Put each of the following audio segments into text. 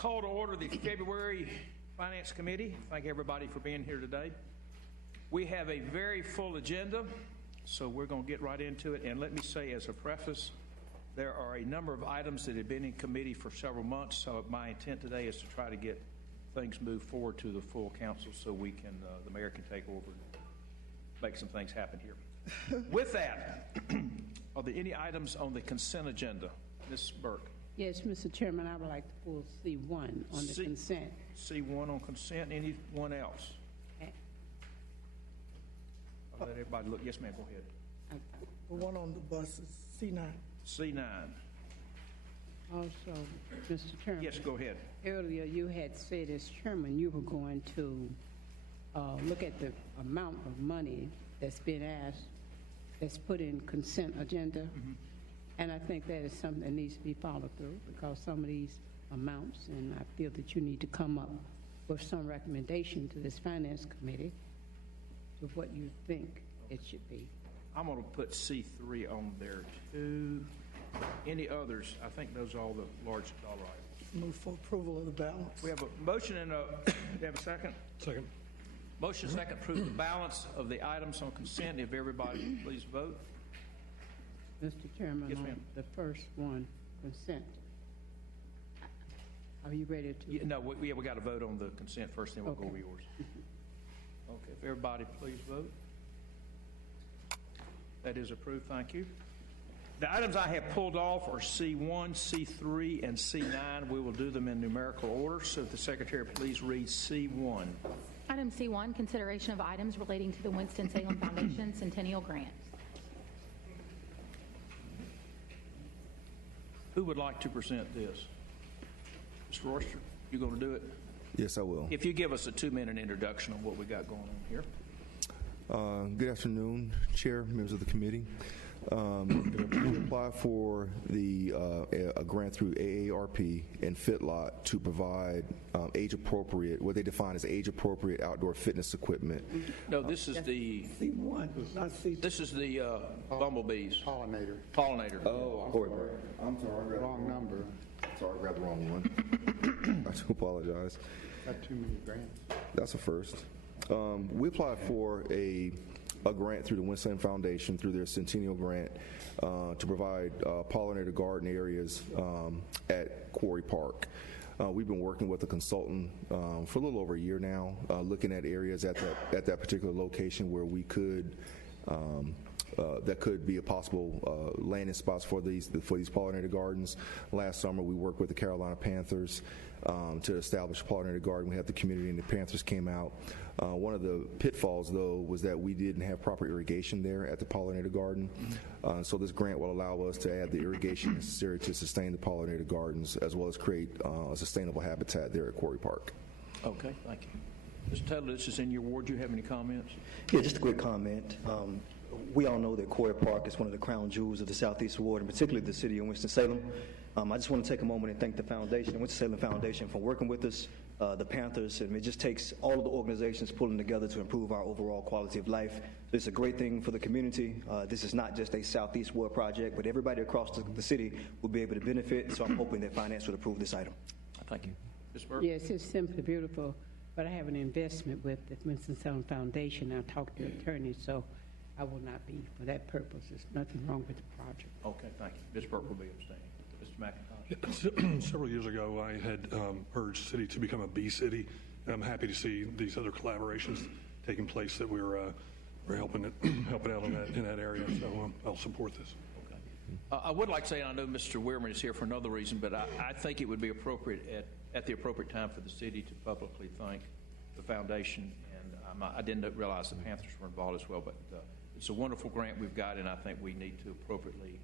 Call to order the February Finance Committee. Thank everybody for being here today. We have a very full agenda, so we're going to get right into it. And let me say as a preface, there are a number of items that have been in committee for several months, so my intent today is to try to get things moved forward to the full council so we can, the mayor can take over and make some things happen here. With that, are there any items on the consent agenda? Ms. Burke. Yes, Mr. Chairman, I would like to pull C1 on the consent. C1 on consent. Anyone else? Okay. I'll let everybody look. Yes, ma'am. Go ahead. The one on the bus is C9. C9. Also, Mr. Chairman. Yes, go ahead. Earlier, you had said as chairman you were going to look at the amount of money that's been asked, that's put in consent agenda. Mm-hmm. And I think that is something that needs to be followed through because some of these amounts, and I feel that you need to come up with some recommendation to this finance committee of what you think it should be. I'm going to put C3 on there too. Any others? I think those are all the large dollar items. Move for approval of the balance. We have a motion and do you have a second? Second. Motion second, approve the balance of the items on consent. If everybody please vote. Mr. Chairman, yes, on the first one, consent. Are you ready to? Yeah, no, we got to vote on the consent first, then we'll go over yours. Okay, if everybody please vote. That is approved, thank you. The items I have pulled off are C1, C3, and C9. We will do them in numerical order, so if the Secretary please read C1. Item C1, consideration of items relating to the Winston-Salem Foundation Centennial Grant. Who would like to present this? Mr. Royster, you going to do it? Yes, I will. If you give us a 2-minute introduction on what we got going on here. Good afternoon, Chair, members of the committee. We applied for a grant through AARP and FitLot to provide age-appropriate, what they define as age-appropriate outdoor fitness equipment. No, this is the C1, not C2. This is the bumblebees. Pollinator. Oh, I'm sorry. Wrong number. Sorry, I grabbed the wrong one. I do apologize. Got too many grants. That's a first. We applied for a grant through the Winston-Salem Foundation through their Centennial Grant to provide pollinator garden areas at Quarry Park. We've been working with a consultant for a little over a year now, looking at areas at that particular location where we could that could be a possible landing spots for these pollinator gardens. Last summer, we worked with the Carolina Panthers to establish a pollinator garden. We had the community, and the Panthers came out. One of the pitfalls, though, was that we didn't have proper irrigation there at the pollinator garden. So this grant will allow us to add the irrigation necessary to sustain the pollinator gardens, as well as create a sustainable habitat there at Quarry Park. Okay, thank you. Mr. Taylor, this is in your ward. Do you have any comments? Yeah, just a quick comment. We all know that Quarry Park is one of the crown jewels of the Southeast Ward, and particularly the city of Winston-Salem. I just want to take a moment and thank the foundation, the Winston-Salem Foundation, for working with us, the Panthers, and it just takes all of the organizations pulling together to improve our overall quality of life. It's a great thing for the community. This is not just a Southeast Ward project, but everybody across the city will be able to benefit, so I'm hoping that finance would approve this item. Thank you. Ms. Burke? Yes, it's simply beautiful, but I have an investment with the Winston-Salem Foundation. I talked to the attorney, so I will not be for that purpose. There's nothing wrong with the project. Okay, thank you. Ms. Burke will be abstaining. Mr. McIntosh. Several years ago, I had urged the city to become a B city. I'm happy to see these other collaborations taking place that we're helping out in that area. So I'll support this. Okay. I would like to say, and I know Mr. Weirman is here for another reason, but I think it would be appropriate at the appropriate time for the city to publicly thank the foundation. And I didn't realize the Panthers were involved as well, but it's a wonderful grant we've got, and I think we need to appropriately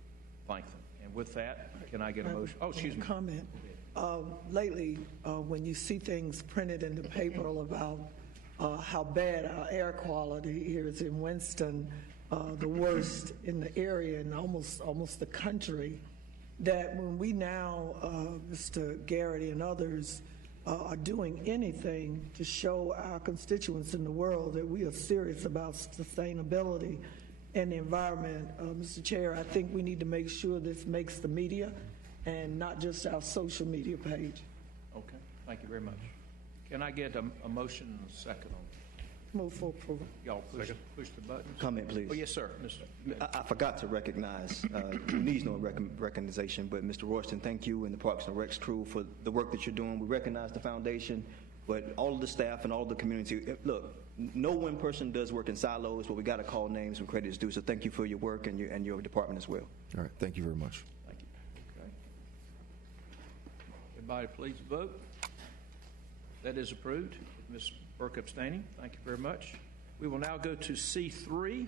thank them. And with that, can I get a motion? Oh, excuse me. Comment. Lately, when you see things printed in the paper about how bad our air quality is in Winston, the worst in the area and almost the country, that when we now, Mr. Garrity and others, are doing anything to show our constituents in the world that we are serious about sustainability and the environment, Mr. Chair, I think we need to make sure this makes the media and not just our social media page. Okay. Thank you very much. Can I get a motion and a second on that? Move for approval. Y'all push the buttons? Comment, please. Oh, yes, sir. I forgot to recognize, who needs no recognition, but Mr. Royston, thank you and the Parks and Recs crew for the work that you're doing. We recognize the foundation, but all of the staff and all of the community, look, no one person does work in silos, but we got to call names when credit is due. So thank you for your work and your department as well. All right, thank you very much. Thank you. Okay. Everybody please vote. That is approved. Ms. Burke abstaining. Thank you very much. We will now go to C3.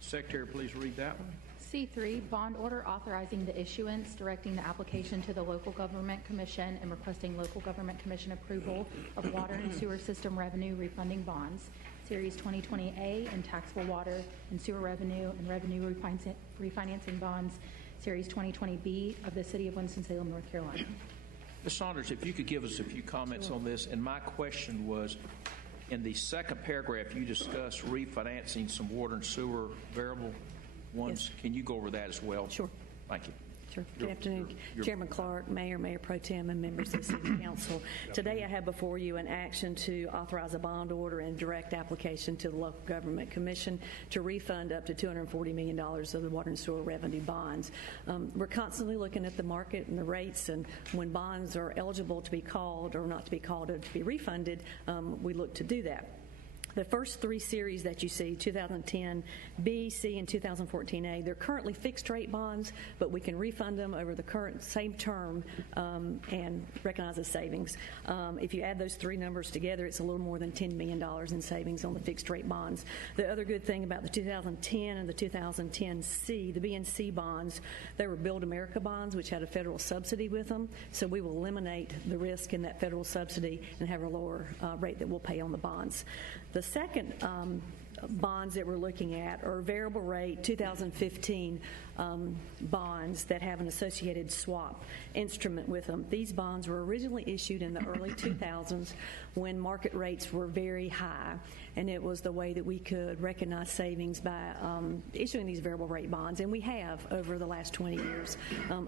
Secretary, please read that one. C3, bond order authorizing the issuance, directing the application to the Local Government Commission, and requesting Local Government Commission approval of water and sewer system revenue refunding bonds, Series 2020A, and taxable water and sewer revenue and revenue refinancing bonds, Series 2020B of the City of Winston-Salem, North Carolina. Ms. Saunders, if you could give us a few comments on this. And my question was, in the second paragraph, you discussed refinancing some water and sewer variable ones. Yes. Can you go over that as well? Sure. Thank you. Sure. Good afternoon, Chairman Clark, Mayor Pro Tem, and members of the City Council. Today I have before you an action to authorize a bond order and direct application to the Local Government Commission to refund up to $240 million of the water and sewer revenue bonds. We're constantly looking at the market and the rates, and when bonds are eligible to be called or not to be called or to be refunded, we look to do that. The first three series that you see, 2010B, C, and 2014A, they're currently fixed rate bonds, but we can refund them over the current same term and recognize as savings. If you add those three numbers together, it's a little more than $10 million in savings on the fixed rate bonds. The other good thing about the 2010 and the 2010C, the B and C bonds, they were Build America bonds, which had a federal subsidy with them, so we will eliminate the risk in that federal subsidy and have a lower rate that we'll pay on the bonds. The second bonds that we're looking at are variable rate 2015 bonds that have an associated swap instrument with them. These bonds were originally issued in the early 2000s when market rates were very high, and it was the way that we could recognize savings by issuing these variable rate bonds, and we have over the last 20 years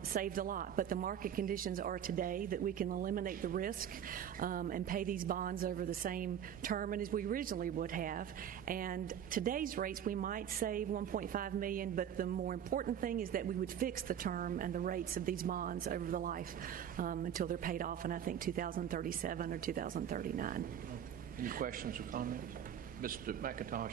saved a lot. But the market conditions are today that we can eliminate the risk and pay these bonds over the same term as we originally would have. And today's rates, we might save $1.5 million, but the more important thing is that we would fix the term and the rates of these bonds over the life until they're paid off in, I think, 2037 or 2039. Any questions or comments? Mr. McIntosh?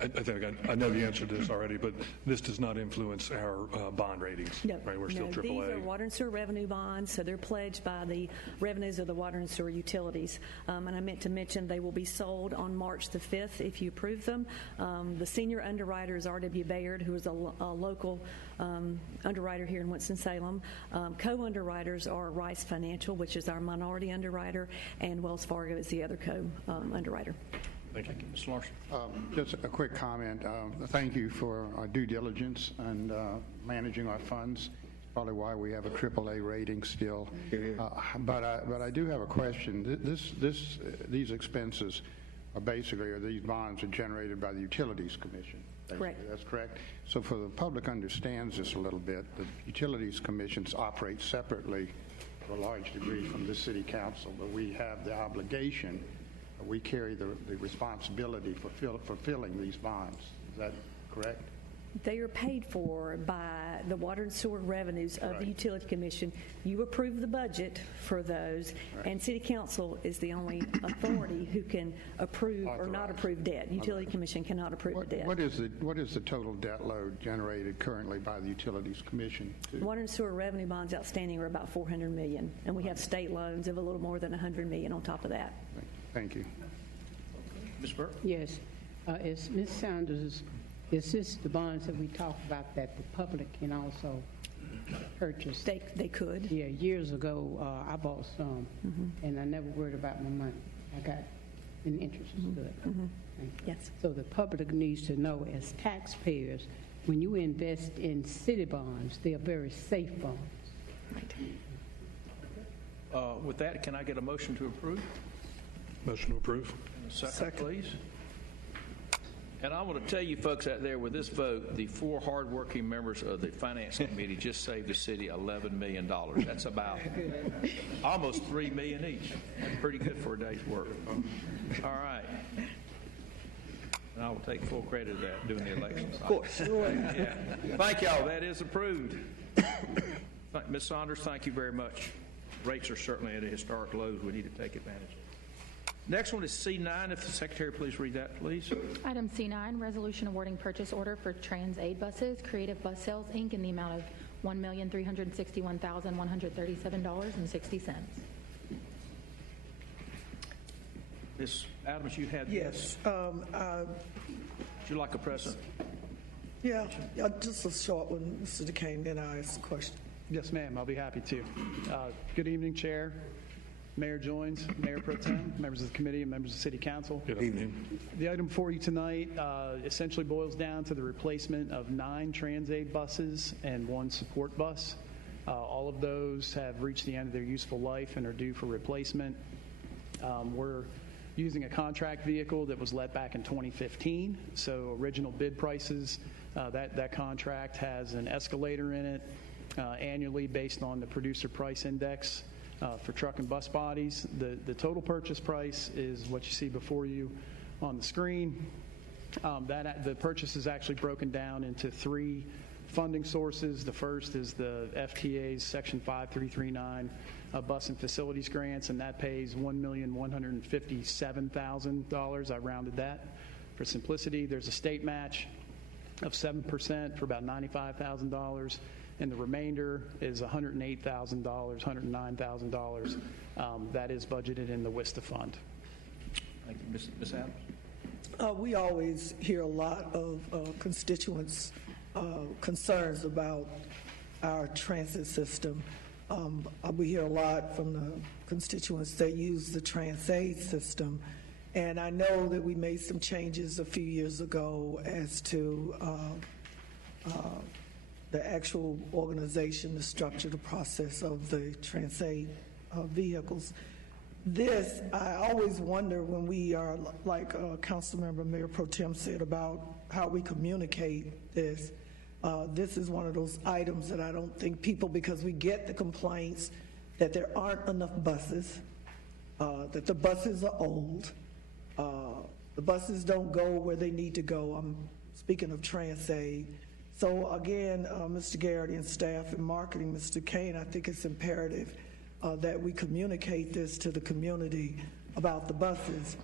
I think I know the answer to this already, but this does not influence our bond ratings. No, right? We're still no, AAA. These are water and sewer revenue bonds, so they're pledged by the revenues of the water and sewer utilities. And I meant to mention they will be sold on March the 5th if you approve them. The senior underwriter is R.W. Baird, who is a local underwriter here in Winston-Salem. Co-underwriters are Rice Financial, which is our minority underwriter, and Wells Fargo is the other co-underwriter. Thank you. Ms. Larson? Just a quick comment. Thank you for our due diligence and managing our funds. Probably why we have a AAA rating still. But I do have a question. These expenses are basically, or these bonds are generated by the Utilities Commission. Correct. That's correct. So for the public understands this a little bit, the Utilities Commissions operate separately to a large degree from the City Council, but we have the obligation. We carry the responsibility for fulfilling these bonds. Is that correct? They are paid for by the water and sewer revenues of the Utility Commission. You approve the budget for those, and City Council is the only authority who can approve or not approve debt. Utility Commission cannot approve the debt. What is the total debt load generated currently by the Utilities Commission? Water and sewer revenue bonds outstanding are about $400 million, and we have state loans of a little more than $100 million on top of that. Thank you. Ms. Burke? Yes. As Ms. Saunders, is this the bonds that we talked about that the public can also purchase? They could. Yeah, years ago, I bought some, and I never worried about my money. I got an interest. Good. Thank you. Yes. So the public needs to know, as taxpayers, when you invest in city bonds, they are very safe bonds. Right. With that, can I get a motion to approve? Motion to approve. And a second, please. And I want to tell you folks out there, with this vote, the 4 hardworking members of the Finance Committee just saved the city $11 million. That's about almost $3 million each. That's pretty good for a day's work. All right. And I will take full credit of that during the election. Of course. Yeah. Thank y'all. That is approved. Ms. Saunders, thank you very much. Rates are certainly at a historic lows. We need to take advantage of it. Next one is C9. If the Secretary please read that, please. Item C9, resolution awarding purchase order for TransAid buses, Creative Bus Sales, Inc., in the amount of $1,361,137.60. Ms. Adams, you had Yes. Would you like a present? Yeah, just a short one, Mr. DeCane, then I'll ask a question. Yes, ma'am. I'll be happy to. Good evening, Chair, Mayor Joins, Mayor Pro Tem, members of the committee, and members of the City Council. Good evening. The item before you tonight essentially boils down to the replacement of 9 TransAid buses and 1 support bus. All of those have reached the end of their useful life and are due for replacement. We're using a contract vehicle that was let back in 2015, so original bid prices, that contract has an escalator in it annually based on the producer price index for truck and bus bodies. The total purchase price is what you see before you on the screen. The purchase is actually broken down into 3 funding sources. The first is the FTA's Section 5339 bus and facilities grants, and that pays $1,157,000. I rounded that for simplicity. There's a state match of 7% for about $95,000. And the remainder is $108,000, $109,000. That is budgeted in the WISTA fund. Thank you. Ms. Adams? We always hear a lot of constituents' concerns about our transit system. We hear a lot from the constituents that use the TransAid system. And I know that we made some changes a few years ago as to the actual organization, the structure, the process of the TransAid vehicles. This, I always wonder when we are, like Councilmember Mayor Pro Tem said, about how we communicate this. This is one of those items that I don't think people, because we get the complaints that there aren't enough buses, that the buses are old, the buses don't go where they need to go. I'm speaking of TransAid. So again, Mr. Garrity and staff and marketing, Mr. Kane, I think it's imperative that we communicate this to the community about the buses.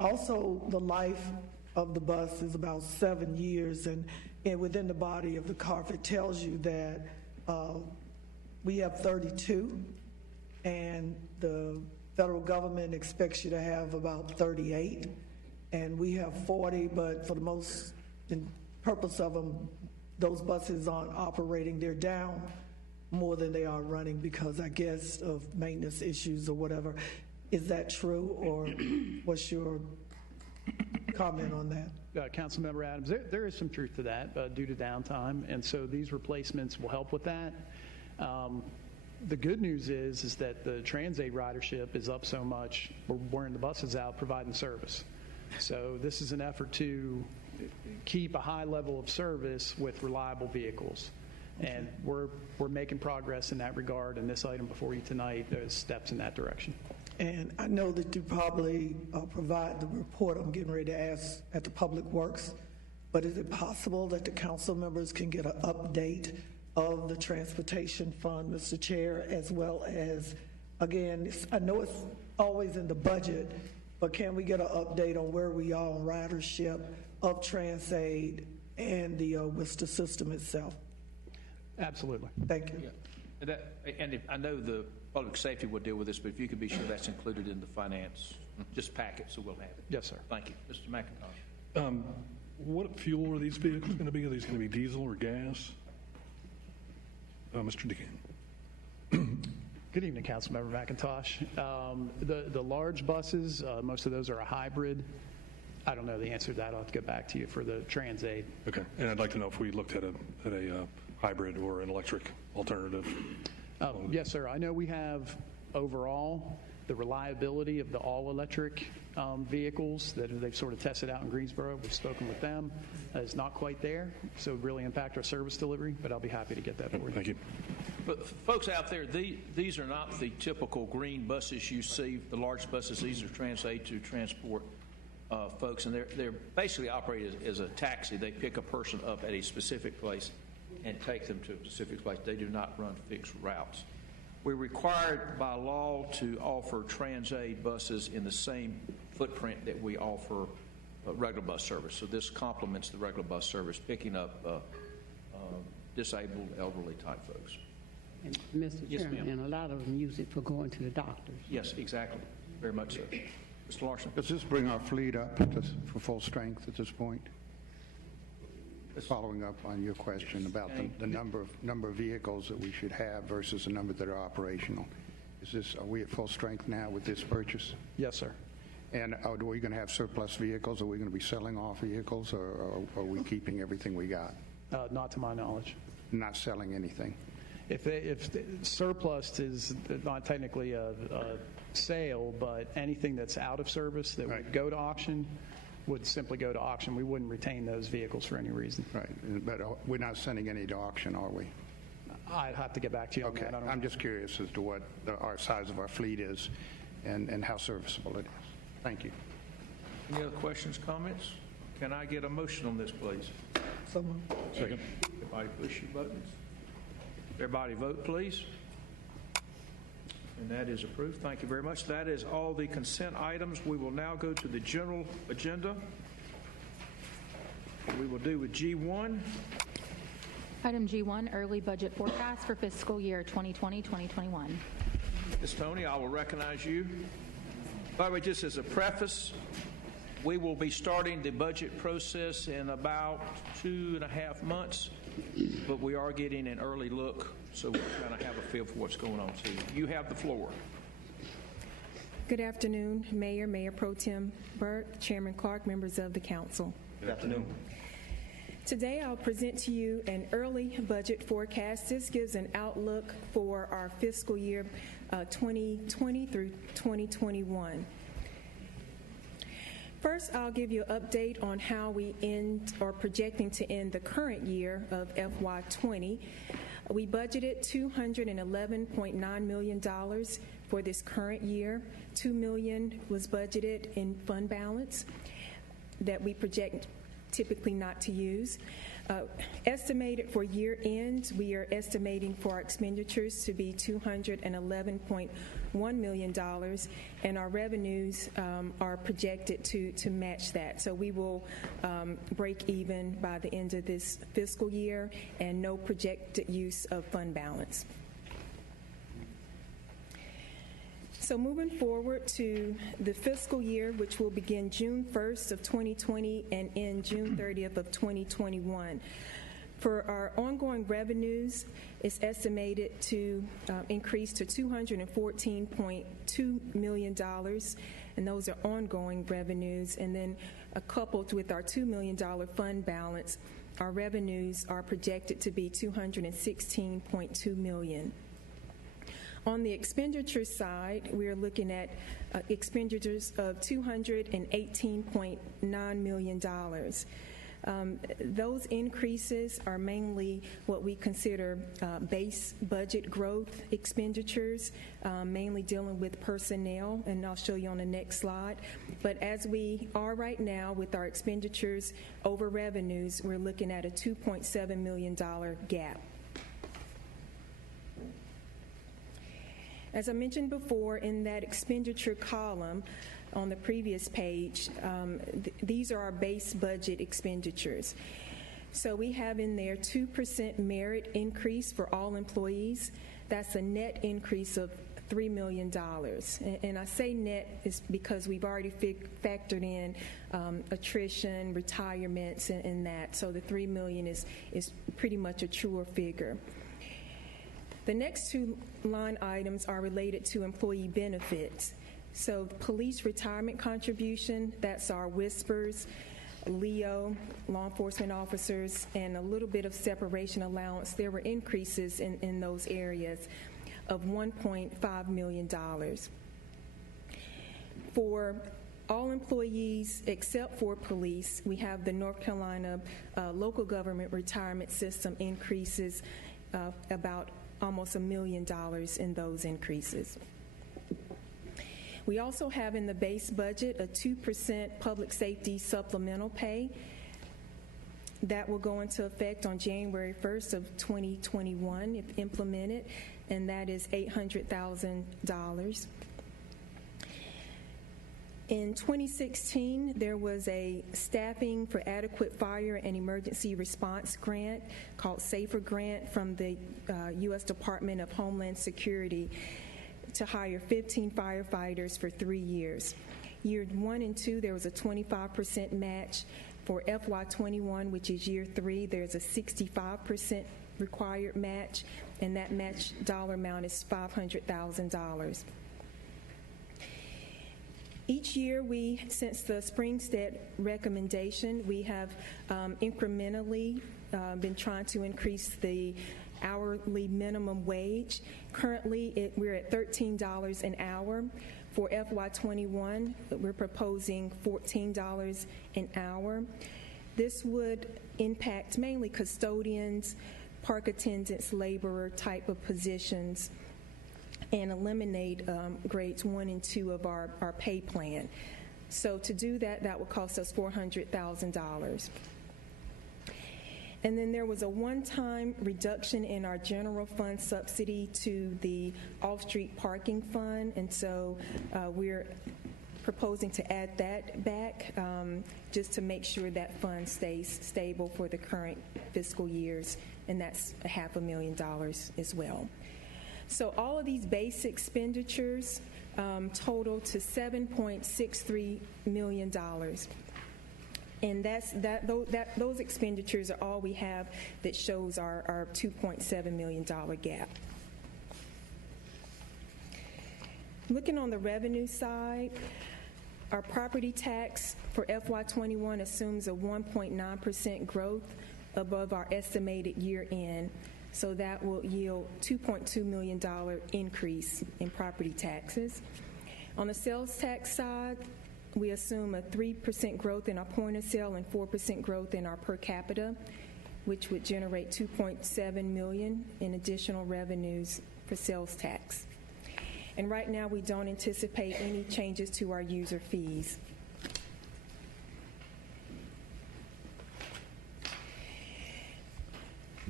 Also, the life of the bus is about 7 years, and within the body of the carpet tells you that we have 32, and the federal government expects you to have about 38, and we have 40, but for the most purpose of them, those buses aren't operating. They're down more than they are running because, I guess, of maintenance issues or whatever. Is that true, or what's your comment on that? Councilmember Adams, there is some truth to that due to downtime, and so these replacements will help with that. The good news is that the TransAid ridership is up so much, we're wearing the buses out providing service. So this is an effort to keep a high level of service with reliable vehicles. And we're making progress in that regard, and this item before you tonight is steps in that direction. And I know that you probably provide the report I'm getting ready to ask at the Public Works, but is it possible that the council members can get an update of the transportation fund, Mr. Chair, as well as, again, I know it's always in the budget, but can we get an update on where we are on ridership of TransAid and the WISTA system itself? Absolutely. Thank you. Yeah. I know the public safety will deal with this, but if you could be sure that's included in the finance, just packet, so we'll have it. Yes, sir. Thank you. Mr. McIntosh. What fuel are these vehicles going to be? Are these going to be diesel or gas? Mr. DeCann. Good evening, Councilmember McIntosh. The large buses, most of those are a hybrid. I don't know the answer to that. I'll have to get back to you for the TransAid. Okay, and I'd like to know if we looked at a hybrid or an electric alternative. Yes, sir. I know we have overall the reliability of the all-electric vehicles that they've sort of tested out in Greensboro. We've spoken with them. Is not quite there, so it would really impact our service delivery, but I'll be happy to get that for you. Thank you. But folks out there, these are not the typical green buses you see, the large buses. These are Trans-Aid to transport folks, and they're basically operated as a taxi. They pick a person up at a specific place and take them to a specific place. They do not run fixed routes. We're required by law to offer Trans-Aid buses in the same footprint that we offer regular bus service. So this complements the regular bus service, picking up disabled, elderly type folks. And Mr. Yes, Chairman, ma'am. and a lot of them use it for going to the doctors. Yes, exactly. Very much so. Mr. Larson? Does this bring our fleet up for full strength at this point? Following up on your question about the number of vehicles that we should have versus the number that are operational. Are we at full strength now with this purchase? Yes, sir. And are we going to have surplus vehicles? Are we going to be selling off vehicles, or are we keeping everything we got? Not to my knowledge. Not selling anything? If the surplus is not technically a sale, but anything that's out of service that would go to auction would simply go to auction. We wouldn't retain those vehicles for any reason. Right, but we're not sending any to auction, are we? I'd have to get back to you on Okay, that. I don't I'm know. just curious as to what our size of our fleet is and how serviceable it is. Thank you. Any other questions, comments? Can I get a motion on this, please? Someone? Second. Everybody push your buttons. Everybody vote, please. And that is approved. Thank you very much. That is all the consent items. We will now go to the general agenda. We will do with G1. Item G1, early budget forecast for fiscal year 2020-2021. Ms. Tony, I will recognize you. By the way, just as a preface, we will be starting the budget process in about 2.5 months, but we are getting an early look, so we're going to have a feel for what's going on. So you have the floor. Good afternoon, Mayor, Mayor Pro Tem Burke, Chairman Clark, members of the council. Good afternoon. Today I'll present to you an early budget forecast. This gives an outlook for our fiscal year 2020 through 2021. First, I'll give you an update on how we are projecting to end the current year of FY20. We budgeted $211.9 million for this current year. $2 million was budgeted in fund balance that we project typically not to use. Estimated for year end, we are estimating for our expenditures to be $211.1 million, and our revenues are projected to match that. So we will break even by the end of this fiscal year, and no projected use of fund balance. So moving forward to the fiscal year, which will begin June 1st of 2020 and end June 30th of 2021. For our ongoing revenues, it's estimated to increase to $214.2 million, and those are ongoing revenues. And then coupled with our $2 million fund balance, our revenues are projected to be $216.2 million. On the expenditure side, we are looking at expenditures of $218.9 million. Those increases are mainly what we consider base budget growth expenditures, mainly dealing with personnel, and I'll show you on the next slide. But as we are right now with our expenditures over revenues, we're looking at a $2.7 million gap. As I mentioned before, in that expenditure column on the previous page, these are our base budget expenditures. So we have in there 2% merit increase for all employees. That's a net increase of $3 million. And I say net is because we've already factored in attrition, retirements, and that. So the $3 million is pretty much a truer figure. The next two line items are related to employee benefits. So police retirement contribution, that's our whispers, LEO, law enforcement officers, and a little bit of separation allowance. There were increases in those areas of $1.5 million. For all employees except for police, we have the North Carolina local government retirement system increases about almost $1 million in those increases. We also have in the base budget a 2% public safety supplemental pay that will go into effect on January 1st of 2021 if implemented, and that is $800,000. In 2016, there was a Staffing for Adequate Fire and Emergency Response grant called SAFER grant from the U.S. Department of Homeland Security to hire 15 firefighters for 3 years. Year 1 and 2, there was a 25% match. For FY21, which is year 3, there's a 65% required match, and that match dollar amount is $500,000. Each year, since the Springstead recommendation, we have incrementally been trying to increase the hourly minimum wage. Currently, we're at $13 an hour. For FY21, we're proposing $14 an hour. This would impact mainly custodians, park attendants, laborer type of positions, and eliminate grades 1 and 2 of our pay plan. So to do that, that would cost us $400,000. And then there was a one-time reduction in our general fund subsidy to the off-street parking fund, and so we're proposing to add that back just to make sure that fund stays stable for the current fiscal years, and that's $500,000 as well. So all of these base expenditures total to $7.63 million. And those expenditures are all we have that shows our $2.7 million gap. Looking on the revenue side, our property tax for FY21 assumes a 1.9% growth above our estimated year end. So that will yield $2.2 million increase in property taxes. On the sales tax side, we assume a 3% growth in our point of sale and 4% growth in our per capita, which would generate $2.7 million in additional revenues for sales tax. And right now, we don't anticipate any changes to our user fees.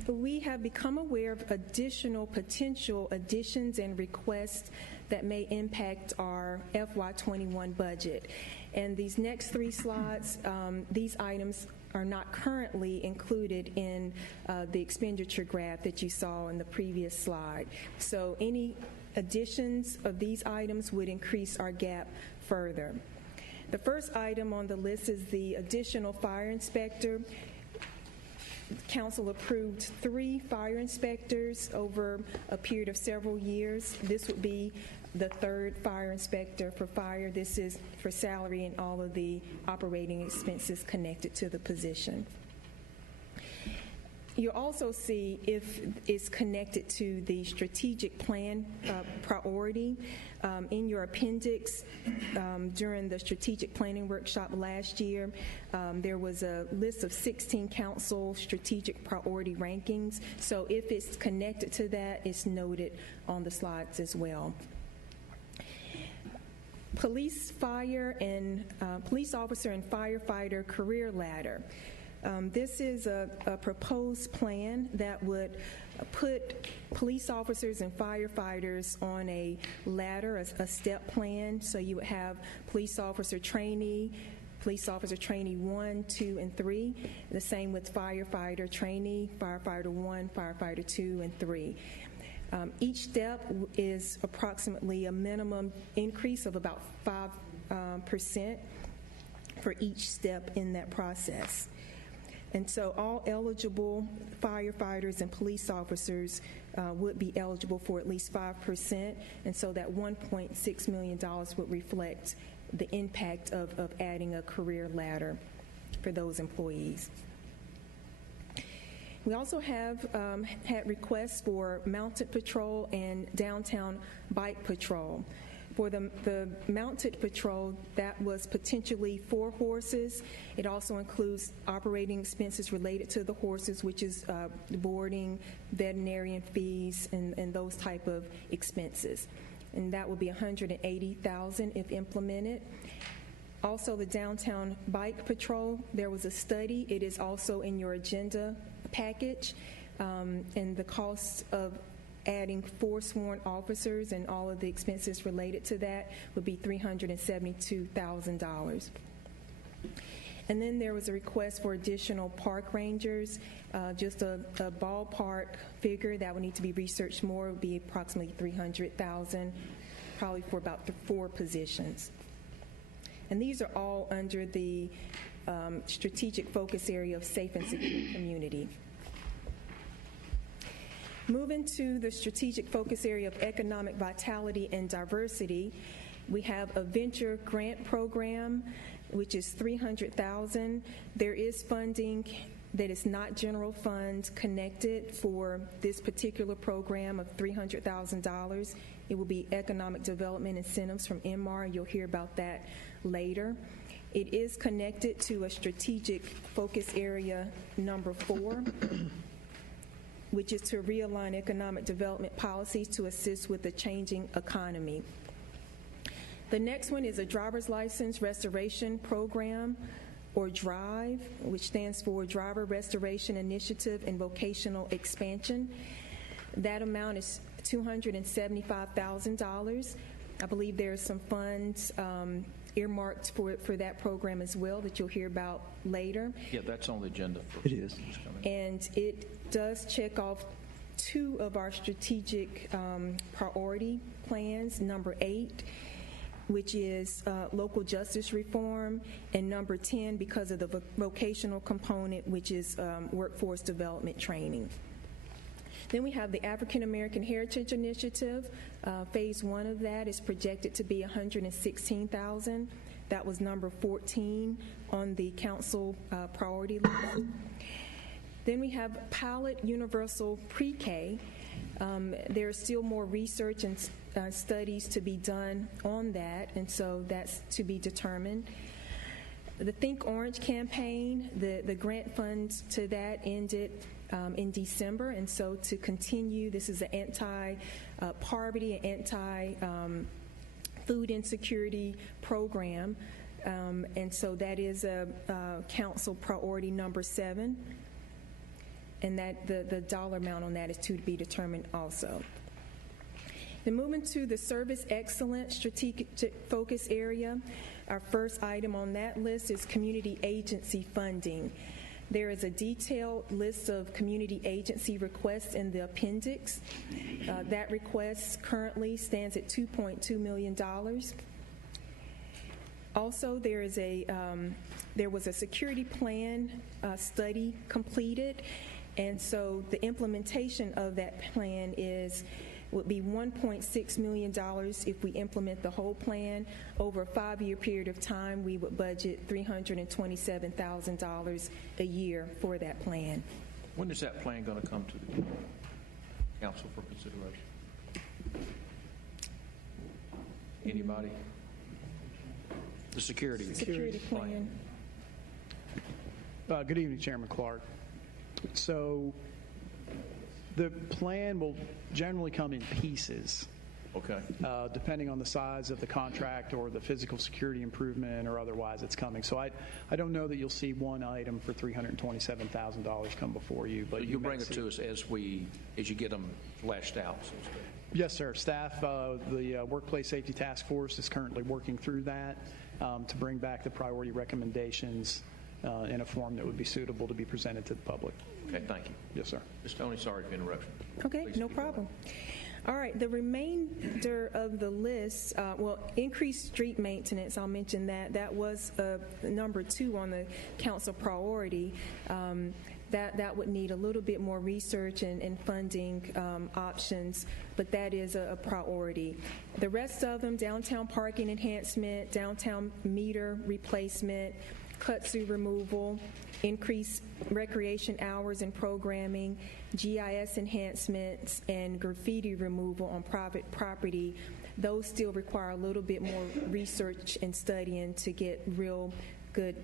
We have become aware of additional potential additions and requests that may impact our FY21 budget. And these next 3 slides, these items are not currently included in the expenditure graph that you saw in the previous slide. So any additions of these items would increase our gap further. The first item on the list is the additional fire inspector. Council approved 3 fire inspectors over a period of several years. This would be the 3rd fire inspector for fire. This is for salary and all of the operating expenses connected to the position. You'll also see if it's connected to the strategic plan priority. In your appendix, during the strategic planning workshop last year, there was a list of 16 council strategic priority rankings. So if it's connected to that, it's noted on the slides as well. Police, fire, and police officer and firefighter career ladder. This is a proposed plan that would put police officers and firefighters on a ladder, a step plan. So you would have police officer trainee 1, 2, and 3. The same with firefighter trainee, firefighter 1, firefighter 2, and 3. Each step is approximately a minimum increase of about 5% for each step in that process. And so all eligible firefighters and police officers would be eligible for at least 5%, and so that $1.6 million would reflect the impact of adding a career ladder for those employees. We also have had requests for mounted patrol and downtown bike patrol. For the mounted patrol, that was potentially 4 horses. It also includes operating expenses related to the horses, which is boarding, veterinarian fees, and those type of expenses. And that will be $180,000 if implemented. Also, the downtown bike patrol, there was a study. It is also in your agenda package, and the cost of adding 4 sworn officers and all of the expenses related to that would be $372,000. And then there was a request for additional park rangers, just a ballpark figure that would need to be researched more, would be approximately $300,000, probably for about 4 positions. And these are all under the strategic focus area of safe and secure community. Moving to the strategic focus area of economic vitality and diversity, we have a venture grant program, which is $300,000. There is funding that is not general fund connected for this particular program of $300,000. It will be economic development incentives from MR. You'll hear about that later. It is connected to a strategic focus area number 4, which is to realign economic development policies to assist with the changing economy. The next one is a driver's license restoration program, or DRIVE, which stands for Driver Restoration Initiative and Vocational Expansion. That amount is $275,000. I believe there are some funds earmarked for that program as well that you'll hear about later. Yeah, that's on the agenda. It is. And it does check off 2 of our strategic priority plans, number 8, which is local justice reform, and number 10, because of the vocational component, which is workforce development training. Then we have the African American Heritage Initiative. Phase 1 of that is projected to be $116,000. That was number 14 on the council priority list. Then we have Pilot Universal Pre-K. There is still more research and studies to be done on that, and so that's to be determined. The Think Orange campaign, the grant funds to that ended in December, and so to continue, this is an anti-poverty, anti-food insecurity program, and so that is a council priority number 7, and that the dollar amount on that is to be determined also. Then moving to the service excellence strategic focus area, our first item on that list is community agency funding. There is a detailed list of community agency requests in the appendix. That request currently stands at $2.2 million. Also, there was a security plan study completed, and so the implementation of that plan would be $1.6 million if we implement the whole plan. Over a 5-year period of time, we would budget $327,000 a year for that plan. When is that plan going to come to the council for consideration? Anybody? The security plan. Good evening, Chairman Clark. So the plan will generally come in pieces. Okay. Depending on the size of the contract or the physical security improvement or otherwise it's coming. So I don't know that you'll see one item for $327,000 come before you. But you'll bring it to us as you get them fleshed out, so to speak. Yes, sir. Staff, the Workplace Safety Task Force is currently working through that to bring back the priority recommendations in a form that would be suitable to be presented to the public. Okay, thank you. Yes, sir. Ms. Tony, sorry for the interruption. Okay, Please no problem. All right, the remainder of the list, increased street maintenance, I'll mention that. That was number 2 on the council priority. That would need a little bit more research and funding options, but that is a priority. The rest of them, downtown parking enhancement, downtown meter replacement, kudzu removal, increased recreation hours and programming, GIS enhancements, and graffiti removal on private property. Those still require a little bit more research and studying to get real good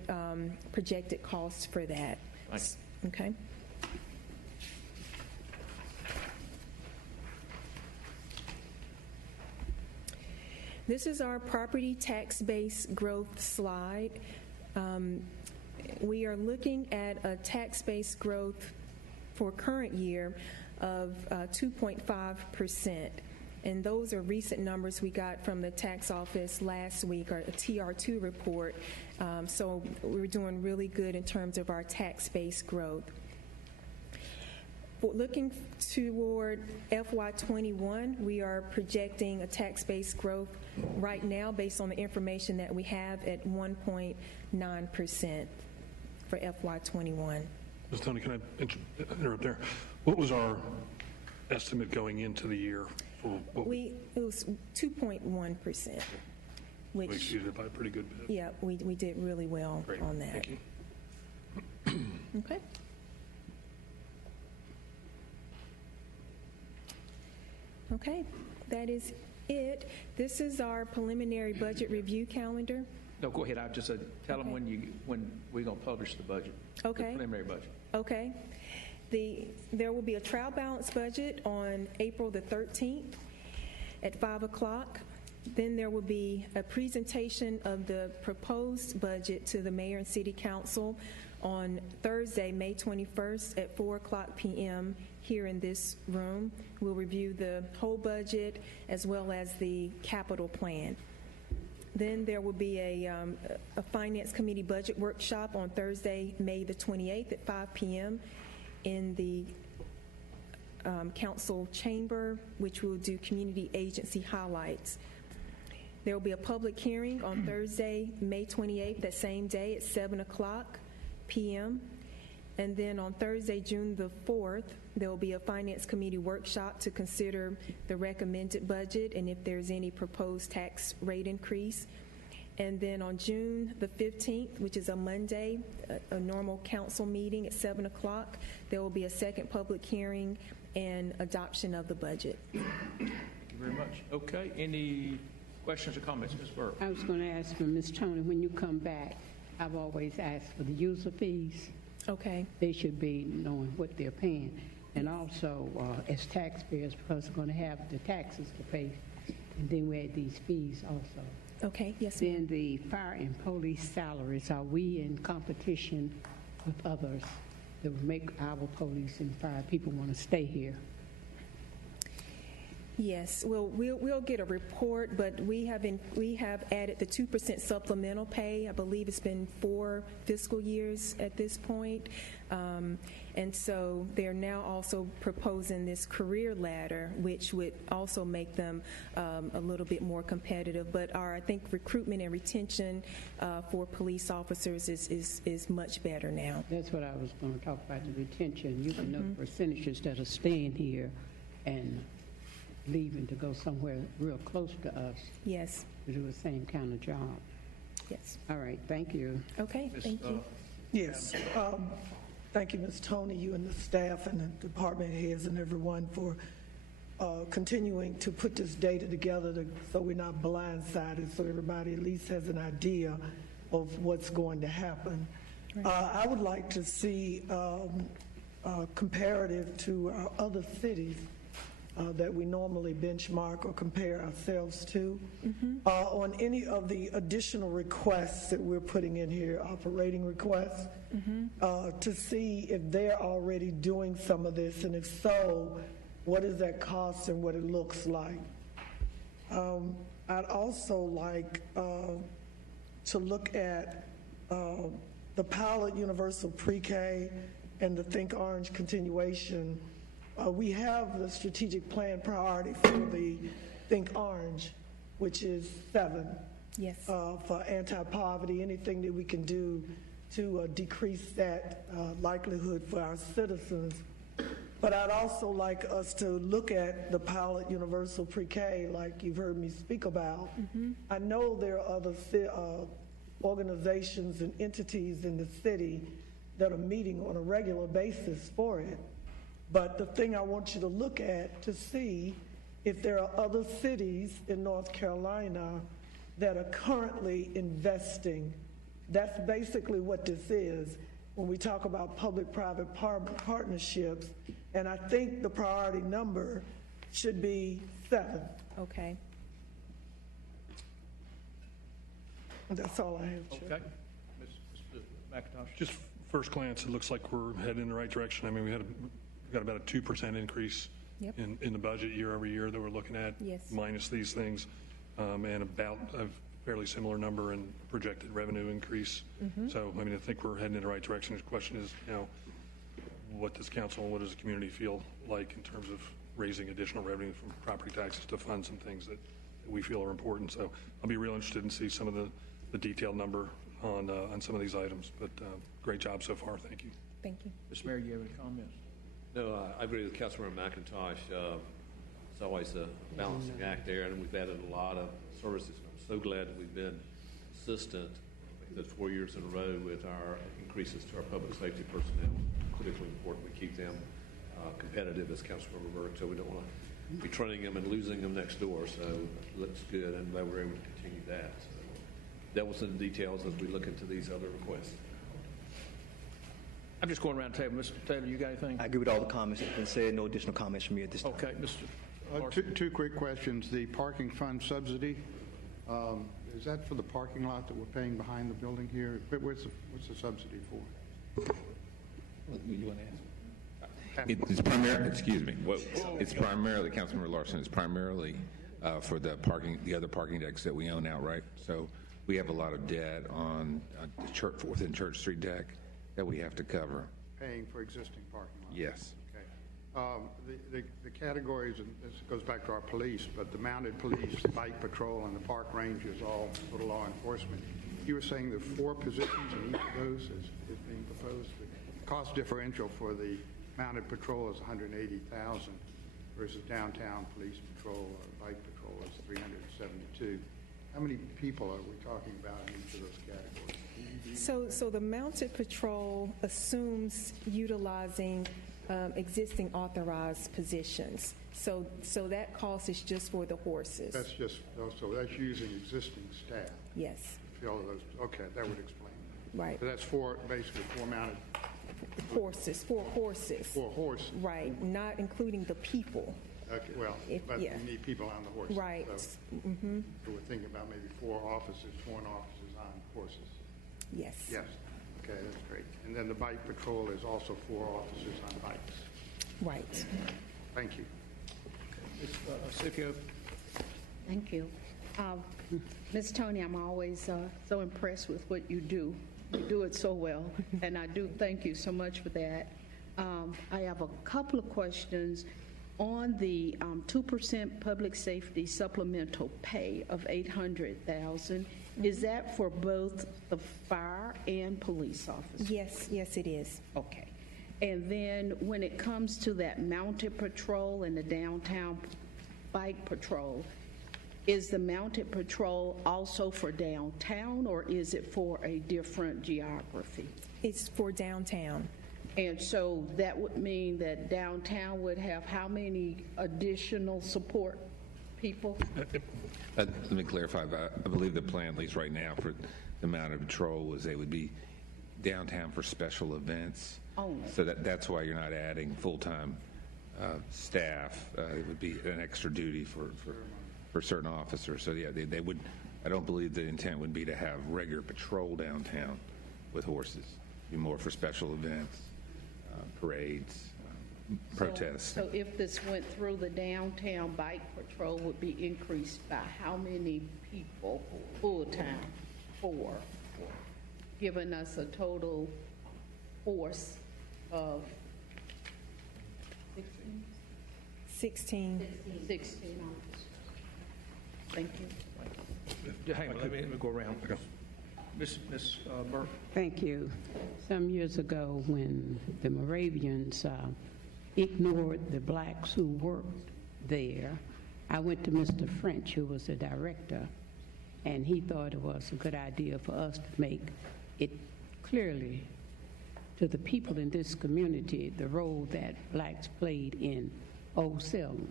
projected costs for that. Thanks. Okay. This is our property tax base growth slide. We are looking at a tax base growth for current year of 2.5%. And those are recent numbers we got from the tax office last week, or a TR2 report. So we're doing really good in terms of our tax base growth. Looking toward FY21, we are projecting a tax base growth right now based on the information that we have at 1.9% for FY21. Ms. Tony, can I interrupt there? What was our estimate going into the year? It was 2.1%, which we exceeded it by a pretty good bit. Yeah, we did really well Great. on that. Thank you. Okay. Okay, that is it. This is our preliminary budget review calendar. No, go ahead. I just said, tell them when we're going to publish the budget. Okay. The preliminary budget. Okay. There will be a trial balance budget on April the 13th at 5 o'clock. Then there will be a presentation of the proposed budget to the mayor and city council on Thursday, May 21st at 4 o'clock p.m. here in this room. We'll review the whole budget as well as the capital plan. Then there will be a Finance Committee budget workshop on Thursday, May the 28th at 5 p.m. in the council chamber, which will do community agency highlights. There will be a public hearing on Thursday, May 28th, that same day at 7 o'clock p.m. And then on Thursday, June the 4th, there will be a Finance Committee workshop to consider the recommended budget and if there's any proposed tax rate increase. And then on June the 15th, which is a Monday, a normal council meeting at 7 o'clock, there will be a second public hearing and adoption of the budget. Thank you very much. Okay, any questions or comments, Ms. Burke? I was going to ask for Ms. Tony, when you come back, I've always asked for the user fees. Okay. They should be knowing what they're paying. And also, as taxpayers, because we're going to have the taxes to pay, and then we add these fees also. Okay, yes, ma'am. Then the fire and police salaries, are we in competition with others that would make our police and fire people want to stay here? Yes, well, we'll get a report, but we have added the 2% supplemental pay. I believe it's been 4 fiscal years at this point. And so they're now also proposing this career ladder, which would also make them a little bit more competitive. But I think recruitment and retention for police officers is much better now. That's what I was going to talk about, the retention. You can know the percentages that are staying here and leaving to go somewhere real close to us. Yes. To do the same kind of job. Yes. All right, thank you. Okay, thank you. Yes. Thank you, Ms. Tony, you and the staff and the department heads and everyone for continuing to put this data together so we're not blindsided, so everybody at least has an idea of what's going to happen. Right. I would like to see comparative to our other cities that we normally benchmark or compare ourselves to on any of the additional requests that we're putting in here, operating requests, to see if they're already doing some of this, and if so, what does that cost and what it looks like. I'd also like to look at the pilot universal pre-K and the Think Orange continuation. We have the strategic plan priority for the Think Orange, which is 7. Yes. For anti-poverty, anything that we can do to decrease that likelihood for our citizens. But I'd also like us to look at the pilot universal pre-K, like you've heard me speak about. I know there are other organizations and entities in the city that are meeting on a regular basis for it. But the thing I want you to look at to see if there are other cities in North Carolina that are currently investing. That's basically what this is when we talk about public-private partnerships. And I think the priority number should be 7. Okay. That's all I have, Chair. Okay. Mr. McIntosh? Just first glance, it looks like we're heading in the right direction. I mean, we got about a 2% increase Yep. in the budget year over year that we're looking at, Yes. minus these things, and about a fairly similar number in projected revenue increase. So, I mean, I think we're heading in the right direction. The question is, what does council and what does the community feel like in terms of raising additional revenue from property taxes to fund some things that we feel are important? So I'll be real interested in see some of the detailed number on some of these items. But great job so far. Thank you. Thank you. Mr. Mayor, you have any comments? No, I agree with Councilmember McIntosh. It's always a balancing act there, and we've added a lot of services. I'm so glad that we've been consistent. I think that's 4 years in a row with our increases to our public safety personnel. Critically important we keep them competitive, as Councilmember Burke said. We don't want to be training them and losing them next door. So it looks good, and glad we're able to continue that. So that was in the details as we look into these other requests. I'm just going around the table. Mr. Taylor, you got anything? I agree with all the comments that have been said. No additional comments from me at this time. Okay, Mr. Two, Larson. two quick questions. The parking fund subsidy, is that for the parking lot that we're paying behind the building here? What's the subsidy for? You want to ask? It's primarily, excuse me, it's primarily, Councilmember Larson, it's primarily for the other parking decks that we own outright. So we have a lot of debt on the church, within Church Street deck that we have to cover. Paying for existing parking lots? Yes. Okay. The categories, and this goes back to our police, but the mounted police, the bike patrol, and the park rangers all go to law enforcement. You were saying there are 4 positions in each of those is being proposed. The cost differential for the mounted patrol is $180,000 versus downtown police patrol or bike patrol is $372,000. How many people are we talking about in each of those categories? So the mounted patrol assumes utilizing existing authorized positions. So that cost is just for the horses. That's just, so that's using existing staff. Yes. Fill those, okay, that would explain. Right. So that's basically 4 mounted. 4 horses. 4 horses. Right, not including the people. Okay, well, but yeah. you need people on the horses. Right. So, so we're thinking about maybe 4 officers, 4 officers on horses. Yes. Yes. Okay, that's great. And then the bike patrol is also 4 officers on bikes. Right. Thank you. Scipio. Thank you. Ms. Tony, I'm always so impressed with what you do. You do it so well, and I do thank you so much for that. I have a couple of questions on the 2% public safety supplemental pay of $800,000. Is that for both the fire and police officers? Yes, it is. Okay. And then when it comes to that mounted patrol and the downtown bike patrol, is the mounted patrol also for downtown, or is it for a different geography? It's for downtown. And so that would mean that downtown would have how many additional support people? Let me clarify that. I believe the plan, at least right now, for the mounted patrol was they would be downtown for special events. Only. So that's why you're not adding full-time staff. It would be an extra duty for certain officers. So yeah, they would. I don't believe the intent would be to have regular patrol downtown with horses. It'd be more for special events, parades, protests. So if this went through, the downtown bike patrol would be increased by how many people full-time? 4, giving us a total force of 16. 16 officers. Thank you. Hang on, let me go around. Ms. Burke. Thank you. Some years ago, when the Moravians ignored the blacks who worked there, I went to Mr. French, who was the director, and he thought it was a good idea for us to make it clearly to the people in this community the role that blacks played in Old Salem.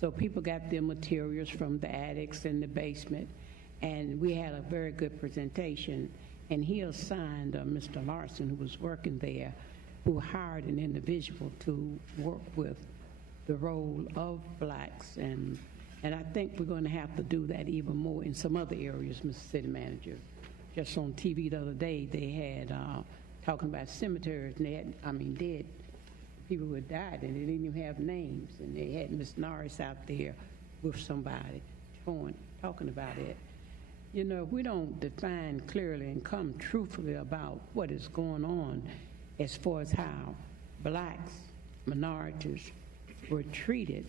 So people got their materials from the attics and the basement, and we had a very good presentation. And he assigned Mr. Larson, who was working there, who hired an individual to work with the role of blacks. And I think we're going to have to do that even more in some other areas, Mr. City Manager. Just on TV the other day, they had talking about cemeteries, and they had, dead people who had died, and they didn't even have names. And they had Miss Norris out there with somebody talking about it. You know, if we don't define clearly and come truthfully about what is going on as far as how blacks, minorities were treated,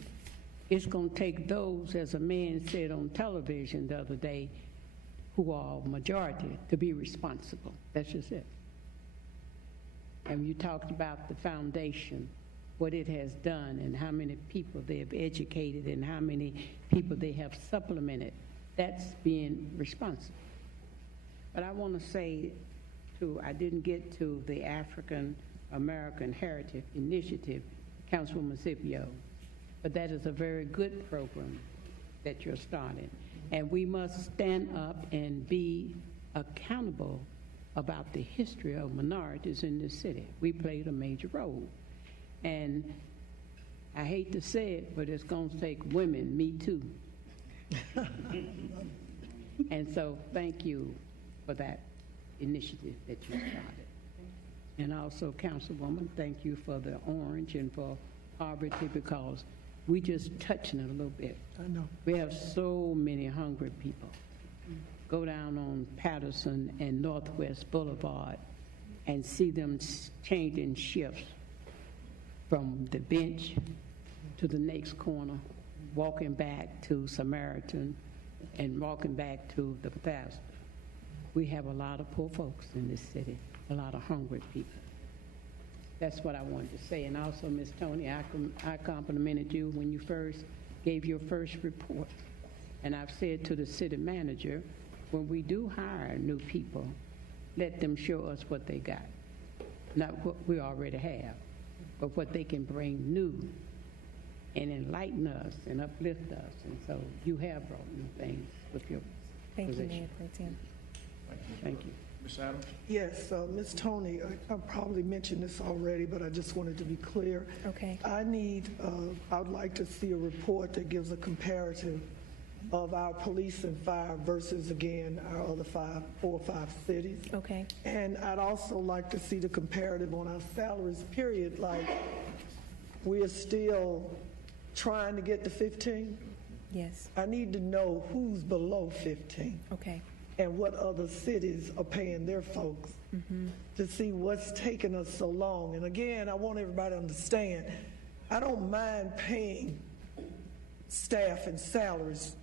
it's going to take those, as a man said on television the other day, who are majority, to be responsible. That's just it. And you talked about the foundation, what it has done, and how many people they have educated, and how many people they have supplemented. That's being responsible. But I want to say, too, I didn't get to the African American Heritage Initiative, Councilwoman Scipio, but that is a very good program that you're starting. And we must stand up and be accountable about the history of minorities in this city. We played a major role. And I hate to say it, but it's going to take women, me too. And so thank you for that initiative that you started. And also, Councilwoman, thank you for the orange and for poverty, because we just touching it a little bit. I know. We have so many hungry people. Go down on Patterson and Northwest Boulevard and see them changing shifts from the bench to the next corner, walking back to Samaritan and walking back to the Bethesda. We have a lot of poor folks in this city, a lot of hungry people. That's what I wanted to say. And also, Ms. Tony, I complimented you when you first gave your first report. And I've said to the city manager, when we do hire new people, let them show us what they got. Not what we already have, but what they can bring new and enlighten us and uplift us. And so you have brought new things with your Thank position. you, Mayor Pro Tem. Thank you. Ms. Adams? Yes, Ms. Tony, I probably mentioned this already, but I just wanted to be clear. Okay. I'd like to see a report that gives a comparative of our police and fire versus, again, our other 4 or 5 cities. Okay. And I'd also like to see the comparative on our salaries, period. Like, we're still trying to get to 15. Yes. I need to know who's below 15. Okay. And what other cities are paying their folks to see what's taking us so long. And again, I want everybody to understand, I don't mind paying staff and salaries,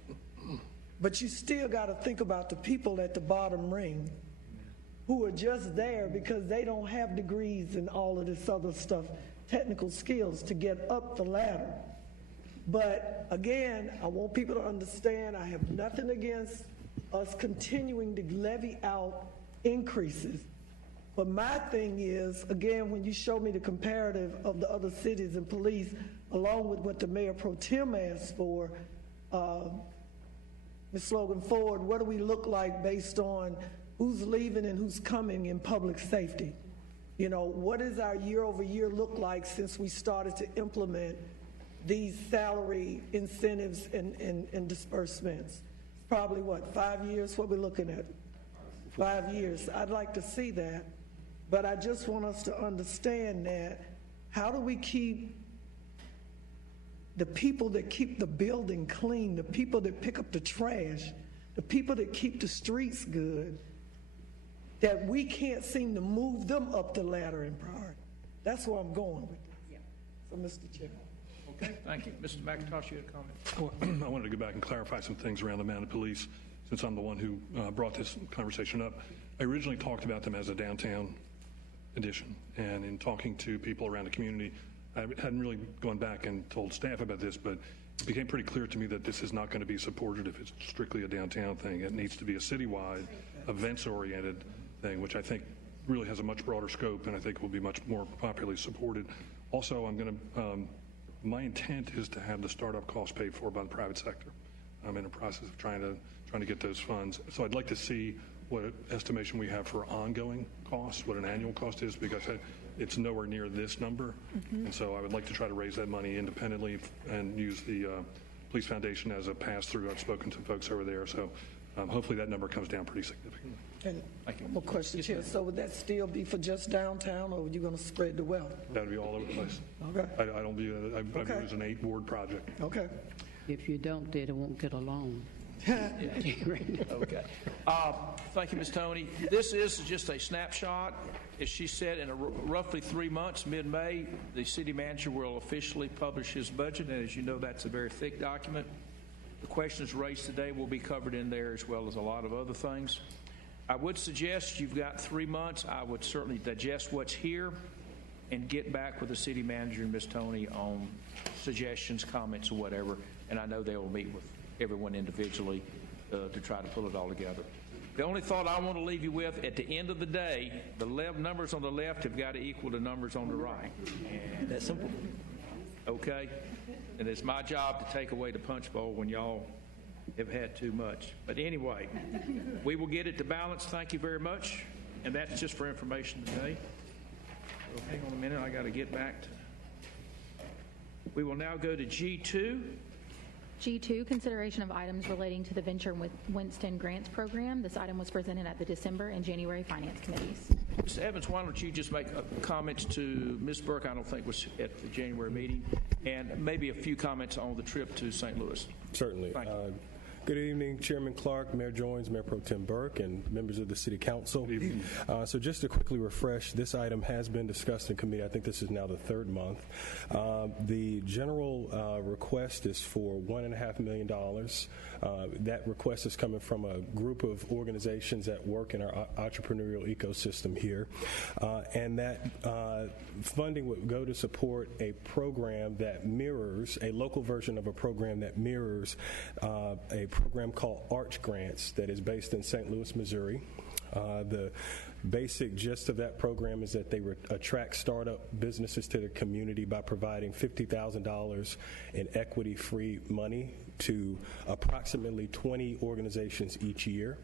but you still got to think about the people at the bottom ring who are just there because they don't have degrees and all of this other stuff, technical skills to get up the ladder. But again, I want people to understand I have nothing against us continuing to levy out increases. But my thing is, again, when you show me the comparative of the other cities and police, along with what the Mayor Pro Tem asked for, Ms. Logan Ford, what do we look like based on who's leaving and who's coming in public safety? You know, what does our year-over-year look like since we started to implement these salary incentives and disbursements? Probably, 5 years? What we're looking at? 5 years. I'd like to see that. But I just want us to understand that how do we keep the people that keep the building clean, the people that pick up the trash, the people that keep the streets good, that we can't seem to move them up the ladder in priority? That's where I'm going with this. Yeah. So, Mr. Chair. Okay, thank you. Mr. McIntosh, you had a comment. I wanted to go back and clarify some things around the mounted police, since I'm the one who brought this conversation up. I originally talked about them as a downtown addition, and in talking to people around the community, I hadn't really gone back and told staff about this, but it became pretty clear to me that this is not going to be supported if it's strictly a downtown thing. It needs to be a citywide, events-oriented thing, which I think really has a much broader scope and I think will be much more popularly supported. Also, my intent is to have the startup costs paid for by the private sector. I'm in the process of trying to get those funds. So I'd like to see what estimation we have for ongoing costs, what an annual cost is, because it's nowhere near this number. And so I would like to try to raise that money independently and use the Police Foundation as a pass-through. I've spoken to folks over there, so hopefully that number comes down pretty significantly. And one more question, Chair. So would that still be for just downtown, or are you going to spread the wealth? That would be all over the place. Okay. I don't view that. I view it as an 8-ward project. Okay. If you don't, they won't get along. Okay. Thank you, Ms. Tony. This is just a snapshot. As she said, in roughly 3 months, mid-May, the city manager will officially publish his budget, and as you know, that's a very thick document. The questions raised today will be covered in there, as well as a lot of other things. I would suggest you've got 3 months. I would certainly digest what's here and get back with the city manager and Ms. Tony on suggestions, comments, or whatever, and I know they will meet with everyone individually to try to pull it all together. The only thought I want to leave you with, at the end of the day, the numbers on the left have got to equal the numbers on the right. That's simple. Okay? And it's my job to take away the punch bowl when y'all have had too much. But anyway, we will get it to balance. Thank you very much. And that's just for information today. So hang on a minute. I got to get back to... We will now go to G2. G2, consideration of items relating to the Venture Winston Grants Program. This item was presented at the December and January Finance Committees. Mr. Evans, why don't you just make comments to Ms. Burke, I don't think was at the January meeting, and maybe a few comments on the trip to St. Louis. Certainly. Thank you. Good evening, Chairman Clark, Mayor Joines, Mayor Pro Tem Burke, and members of the City Council. So just to quickly refresh, this item has been discussed in committee. I think this is now the third month. The general request is for $1.5 million. That request is coming from a group of organizations that work in our entrepreneurial ecosystem here. And that funding would go to support a program that mirrors, a local version of a program that mirrors a program called Arch Grants that is based in St. Louis, Missouri. The basic gist of that program is that they attract startup businesses to the community by providing $50,000 in equity-free money to approximately 20 organizations each year.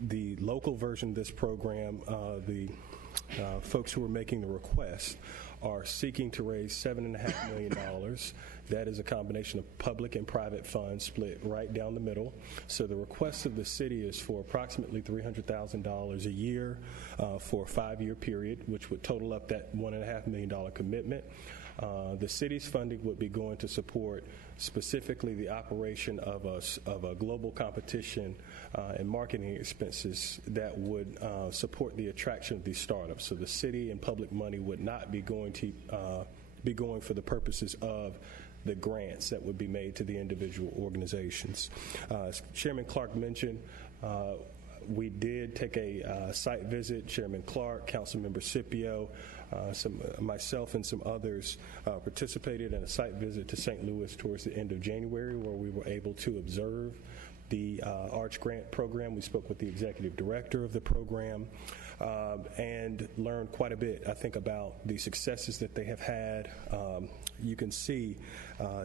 The local version of this program, the folks who are making the request are seeking to raise $7.5 million. That is a combination of public and private funds split right down the middle. So the request of the city is for approximately $300,000 a year for a 5-year period, which would total up that $1.5 million commitment. The city's funding would be going to support specifically the operation of a global competition and marketing expenses that would support the attraction of these startups. So the city and public money would not be going for the purposes of the grants that would be made to the individual organizations. As Chairman Clark mentioned, we did take a site visit. Chairman Clark, Councilmember Scipio, myself and some others participated in a site visit to St. Louis towards the end of January, where we were able to observe the Arch Grant program. We spoke with the executive director of the program and learned quite a bit, I think, about the successes that they have had. You can see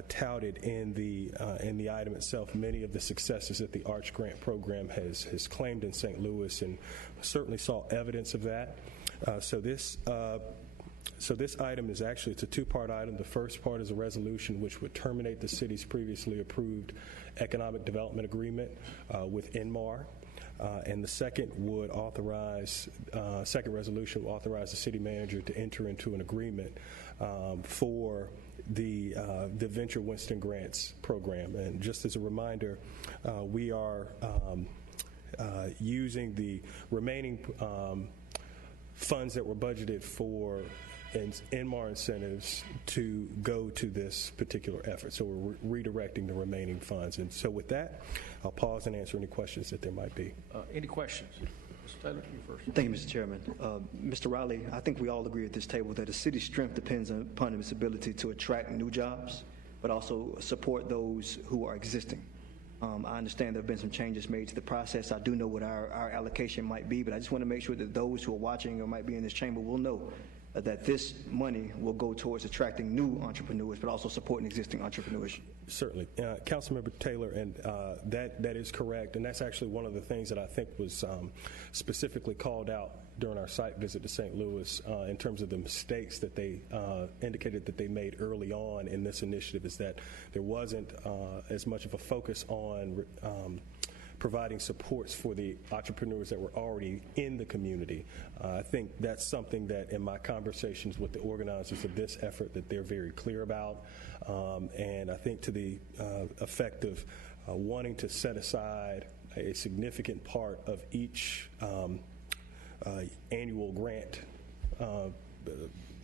touted in the item itself many of the successes that the Arch Grant program has claimed in St. Louis, and certainly saw evidence of that. So this item is actually, it's a two-part item. The first part is a resolution which would terminate the city's previously approved economic development agreement with Inmar. And the second resolution will authorize the city manager to enter into an agreement for the Venture Winston Grants program. And just as a reminder, we are using the remaining funds that were budgeted for Inmar incentives to go to this particular effort. So we're redirecting the remaining funds. And so with that, I'll pause and answer any questions that there might be. Any questions? Mr. Taylor, you first. Thank you, Mr. Chairman. Mr. Riley, I think we all agree at this table that the city's strength depends upon its ability to attract new jobs. but also support those who are existing. I understand there have been some changes made to the process. I do know what our allocation might be, but I just want to make sure that those who are watching or might be in this chamber will know that this money will go towards attracting new entrepreneurs, but also supporting existing entrepreneurs. Certainly. Councilmember Taylor, and that is correct, and that's actually one of the things that I think was specifically called out during our site visit to St. Louis in terms of the mistakes that they indicated that they made early on in this initiative, is that there wasn't as much of a focus on providing supports for the entrepreneurs that were already in the community. I think that's something that in my conversations with the organizers of this effort that they're very clear about. And I think to the effect of wanting to set aside a significant part of each annual grant,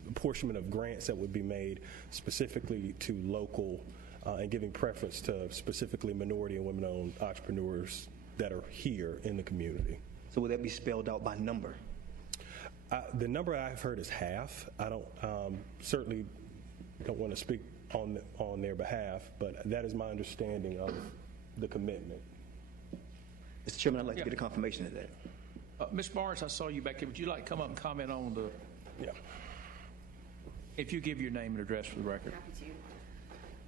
apportionment of grants that would be made specifically to local and giving preference to specifically minority and women-owned entrepreneurs that are here in the community. So will that be spelled out by number? The number I've heard is half. I don't certainly don't want to speak on their behalf, but that is my understanding of the commitment. Mr. Chairman, I'd like to get a confirmation of that. Ms. Barnes, I saw you back here. Would you like to come up and comment on the? Yeah. If you give your name and address for the record. Happy to.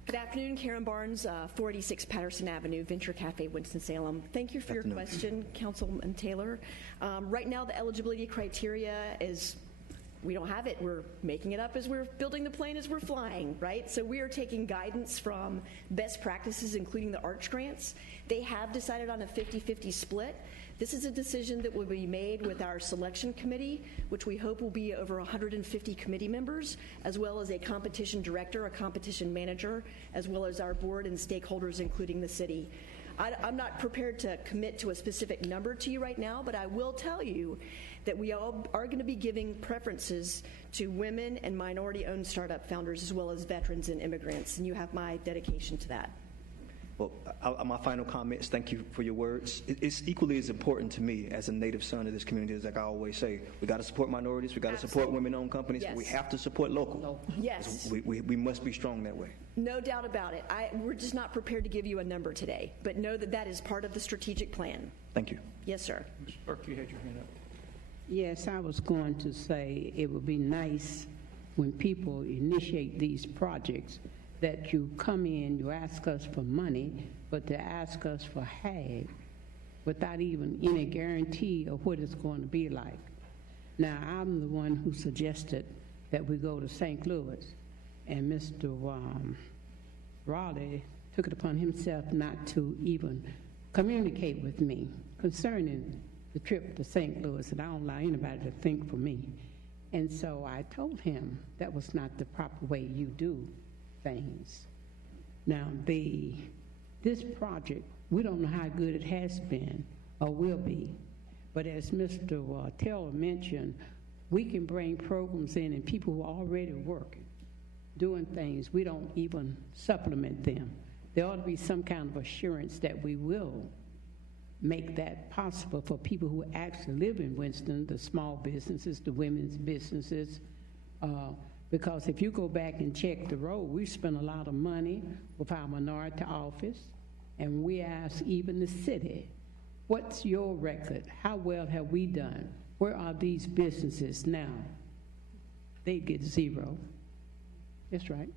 Good afternoon, Karen Barnes, 486 Patterson Avenue, Venture Cafe, Winston-Salem. Thank you for your question, Councilman Taylor. Right now, the eligibility criteria is, we don't have it. We're making it up as we're building the plane as we're flying, right? So we are taking guidance from best practices, including the ARCH grants. They have decided on a 50-50 split. This is a decision that will be made with our selection committee, which we hope will be over 150 committee members, as well as a competition director, a competition manager, as well as our board and stakeholders, including the city. I'm not prepared to commit to a specific number to you right now, but I will tell you that we all are going to be giving preferences to women and minority-owned startup founders, as well as veterans and immigrants, and you have my dedication to that. Well, my final comment is thank you for your words. It's equally as important to me as a native son of this community, as like I always say, we got to support minorities, we got to support women-owned companies, yes. But we have to support local. Yes. We must be strong that way. No doubt about it. We're just not prepared to give you a number today, but know that that is part of the strategic plan. Thank you. Yes, sir. Ms. Burke, you had your hand up. Yes, I was going to say it would be nice when people initiate these projects that you come in, you ask us for money, but to ask us for half without even any guarantee of what it's going to be like. Now, I'm the one who suggested that we go to St. Louis, and Mr. Raleigh took it upon himself not to even communicate with me concerning the trip to St. Louis, and I don't allow anybody to think for me. And so I told him that was not the proper way you do things. Now, this project, we don't know how good it has been or will be, but as Mr. Taylor mentioned, we can bring programs in and people who are already working, doing things, we don't even supplement them. There ought to be some kind of assurance that we will make that possible for people who actually live in Winston, the small businesses, the women's businesses, because if you go back and check the road, we spent a lot of money with our minority office, and we asked even the city, what's your record? How well have we done? Where are these businesses now? They get zero. That's right.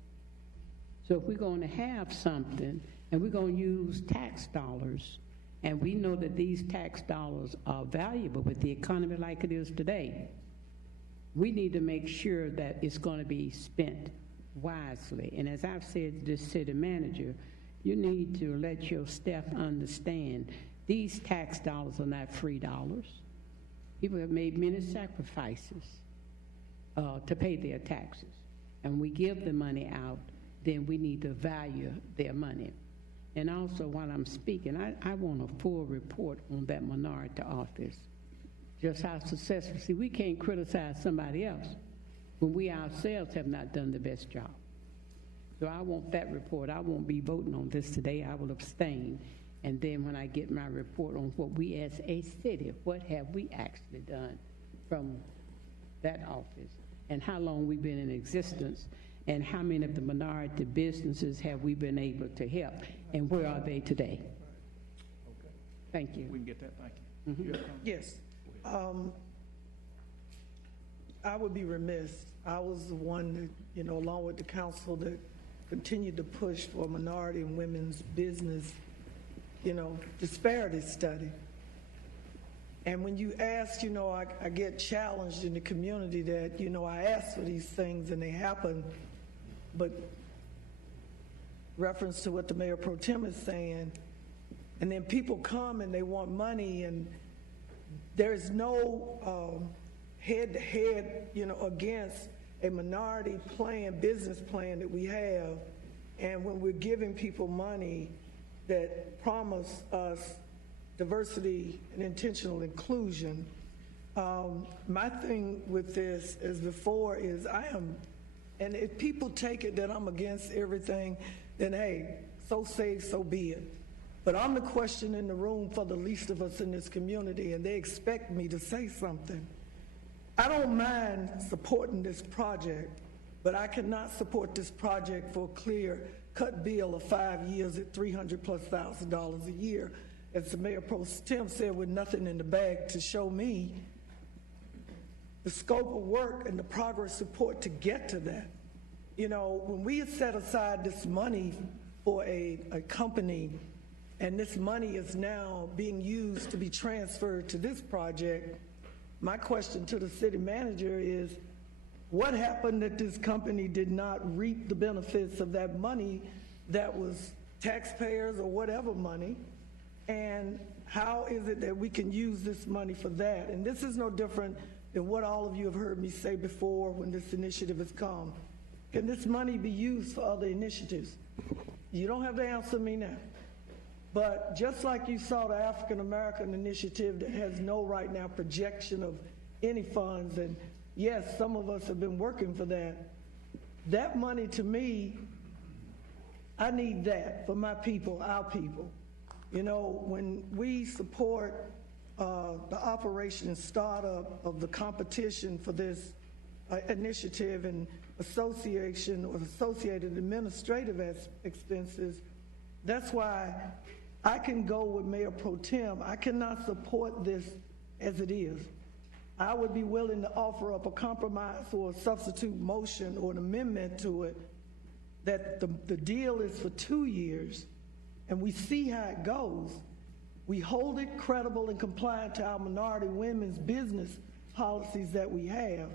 So if we're going to have something, and we're going to use tax dollars, and we know that these tax dollars are valuable with the economy like it is today, we need to make sure that it's going to be spent wisely. And as I've said to the city manager, you need to let your staff understand these tax dollars are not free dollars. People have made many sacrifices to pay their taxes. And we give the money out, then we need to value their money. And also, while I'm speaking, I want a full report on that minority office. Just how successful. See, we can't criticize somebody else when we ourselves have not done the best job. So I want that report. I won't be voting on this today. I will abstain. And then when I get my report on what we as a city, what have we actually done from that office and how long we've been in existence. and how many of the minority businesses have we been able to help, and where are they today? Thank you. We can get that, thank you. You have a comment? Yes. I would be remiss. I was the one that, along with the council, that continued to push for a minority and women's business, disparity study. And when you ask, I get challenged in the community that, I ask for these things and they happen, but reference to what the Mayor Pro Tem is saying, and then people come and they want money, and there's no head-to-head, against a minority plan, business plan that we have, and when we're giving people money that promise us diversity and intentional inclusion. My thing with this as before is and if people take it that I'm against everything, then hey, so say, so be it. But I'm the question in the room for the least of us in this community, and they expect me to say something. I don't mind supporting this project, but I cannot support this project for a clear-cut bill of 5 years at $300,000+ a year. As the Mayor Pro Tem said, with nothing in the bag to show me the scope of work and the progress support to get to that. When we set aside this money for a company, and this money is now being used to be transferred to this project, my question to the city manager is, what happened that this company did not reap the benefits of that money that was taxpayers or whatever money? And how is it that we can use this money for that? And this is no different than what all of you have heard me say before when this initiative has come. Can this money be used for other initiatives? You don't have to answer me now. But just like you saw the African American initiative that has no right now projection of any funds, and yes, some of us have been working for that, that money to me, I need that for my people, our people. When we support the operation and startup of the competition for this initiative and association or associated administrative expenses, that's why I can go with Mayor Pro Tem. I cannot support this as it is. I would be willing to offer up a compromise or a substitute motion or an amendment to it that the deal is for 2 years, and we see how it goes. We hold it credible and compliant to our minority women's business policies that we have.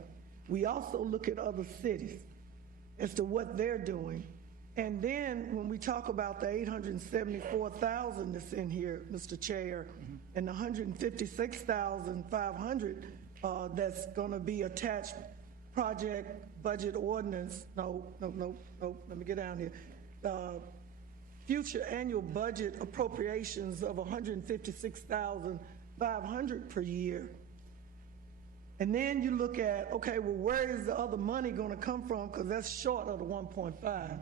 We also look at other cities as to what they're doing. And then when we talk about the $874,000 that's in here, Mr. Chair, and the $156,500 that's going to be attached project budget ordinance, no, let me get down here. Future annual budget appropriations of $156,500 per year. And then you look at, okay, well, where is the other money going to come from? Because that's short of the 1.5.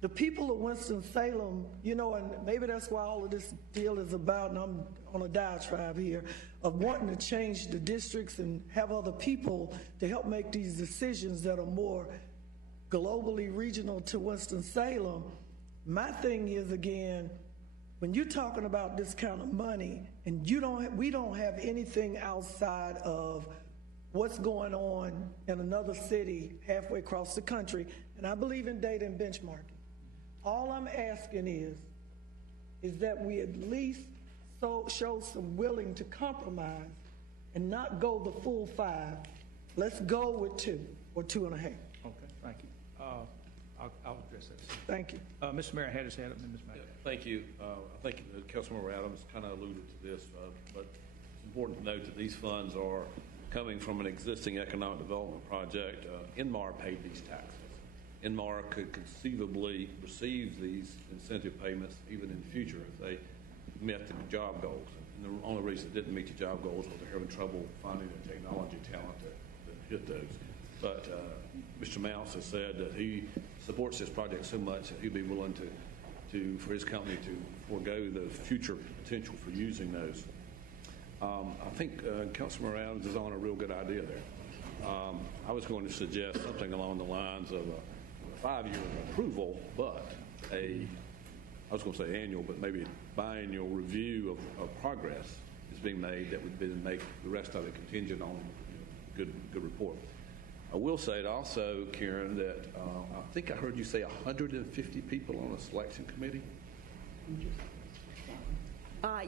The people of Winston-Salem, and maybe that's why all of this deal is about, and I'm on a diatribe here, of wanting to change the districts and have other people to help make these decisions that are more globally regional to Winston-Salem. My thing is, again, when you're talking about this kind of money, and we don't have anything outside of what's going on in another city halfway across the country, and I believe in data and benchmarking. All I'm asking is that we at least show some willing to compromise and not go the full 5. Let's go with 2 or 2.5. Okay, thank you. I'll address that. Thank you. Mr. Mayor had his hand up, and Ms. Mack. Thank you. I think Councilmember Adams kind of alluded to this, but it's important to note that these funds are coming from an existing economic development project. Inmar paid these taxes. Inmar could conceivably receive these incentive payments even in the future if they met the job goals. And the only reason it didn't meet the job goals was they're having trouble finding the technology talent that hit those. But Mr. Mouse has said that he supports this project so much that he'd be willing for his company to forego the future potential for using those. I think Councilmember Adams is on a real good idea there. I was going to suggest something along the lines of a 5-year approval, but I was going to say annual, but maybe biannual review of progress is being made that would then make the rest of it contingent on good report. I will say it also, Karen, that I think I heard you say 150 people on a selection committee.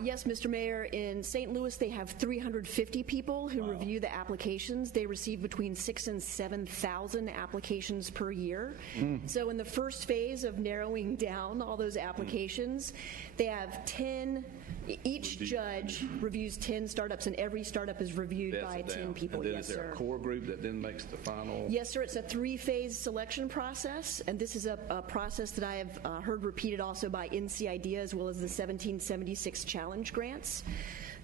Yes, Mr. Mayor. In St. Louis, they have 350 people who review the applications. They receive between 6,000 and 7,000 applications per year. So in the first phase of narrowing down all those applications, they have 10. Each judge reviews 10 startups, and every startup is reviewed by 10 people. And then yes, is there sir. a core group that then makes the final? Yes, sir. It's a 3-phase selection process, and this is a process that I have heard repeated also by NCIDEA as well as the 1776 challenge grants.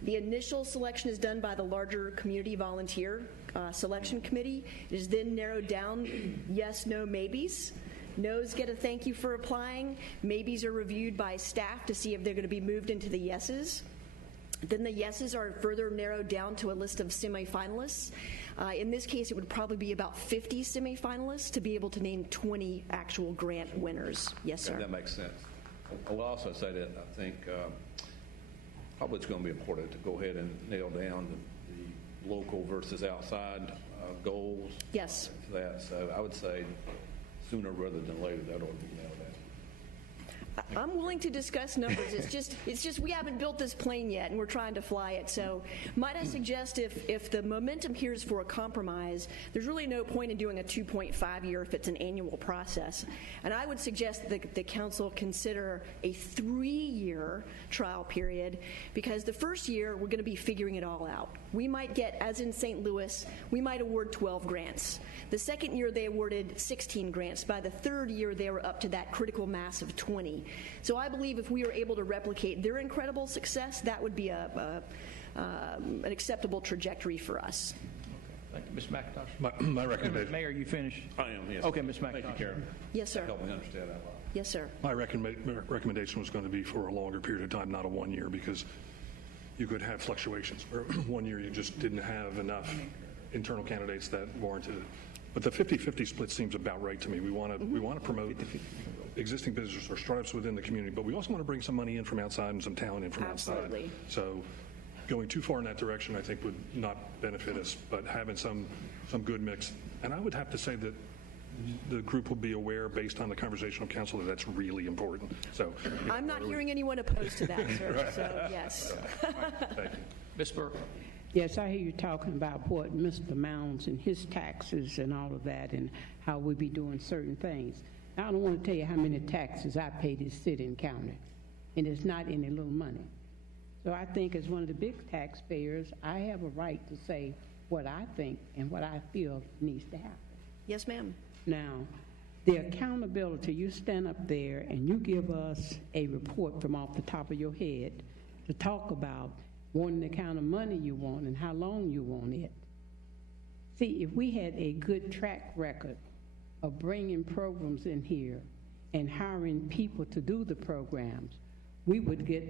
The initial selection is done by the larger community volunteer selection committee. It is then narrowed down, yes, no, maybes. No's get a thank you for applying. Maybes are reviewed by staff to see if they're going to be moved into the yeses. Then the yeses are further narrowed down to a list of semifinalists. In this case, it would probably be about 50 semifinalists to be able to name 20 actual grant winners. Yes, sir. That makes sense. I will also say that I think probably it's going to be important to go ahead and nail down the local versus outside goals. Yes. For that. So I would say sooner rather than later, that ought to be nailed down. I'm willing to discuss numbers. It's just we haven't built this plane yet, and we're trying to fly it. So might I suggest if the momentum here is for a compromise, there's really no point in doing a 2.5 year if it's an annual process. And I would suggest that the council consider a 3-year trial period, because the first year we're going to be figuring it all out. We might get, as in St. Louis, we might award 12 grants. The second year they awarded 16 grants. By the third year they were up to that critical mass of 20. So I believe if we were able to replicate their incredible success, that would be an acceptable trajectory for us. Thank you. Ms. McIntosh? My recommendation. Mayor, you finished? I am, yes. Okay, Ms. McIntosh. Thank you, Karen. Yes, sir. Help me understand that a lot. Yes, sir. My recommendation was going to be for a longer period of time, not a 1 year, because you could have fluctuations. Or 1 year you just didn't have enough internal candidates that warranted it. But the 50-50 split seems about right to me. We want to promote existing businesses or startups within the community, but we also want to bring some money in from outside and some talent in from Absolutely. outside. So going too far in that direction, I think, would not benefit us, but having some good mix. And I would have to say that the group will be aware, based on the conversation of council, that that's really important. So I'm not hearing anyone opposed to that, sir. So, yes. Thank you. Ms. Burke? Yes, I hear you talking about what Mr. Mounds and his taxes and all of that, and how we be doing certain things. I don't want to tell you how many taxes I pay this city and county, and it's not any little money. So I think as one of the big taxpayers, I have a right to say what I think and what I feel needs to happen. Yes, ma'am. Now, the accountability, you stand up there and you give us a report from off the top of your head to talk about wanting the kind of money you want and how long you want it. See, if we had a good track record of bringing programs in here and hiring people to do the programs, we would get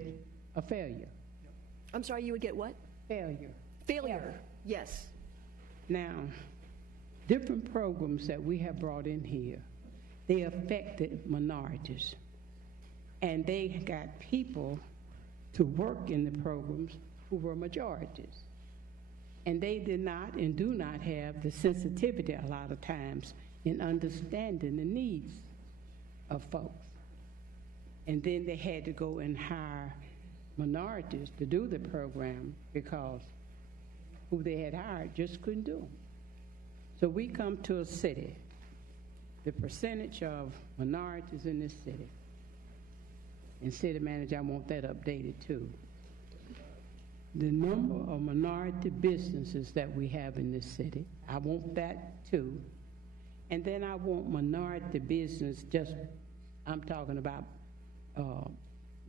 a failure. I'm sorry, you would get what? Failure. Failure. Yes. Now, different programs that we have brought in here, they affected minorities. And they got people to work in the programs who were majorities. And they did not and do not have the sensitivity a lot of times in understanding the needs of folks. And then they had to go and hire minorities to do the program because who they had hired just couldn't do them. So we come to a city, the percentage of minorities in this city, and city manager, I want that updated too. The number of minority businesses that we have in this city, I want that too. And then I want minority business, just, I'm talking about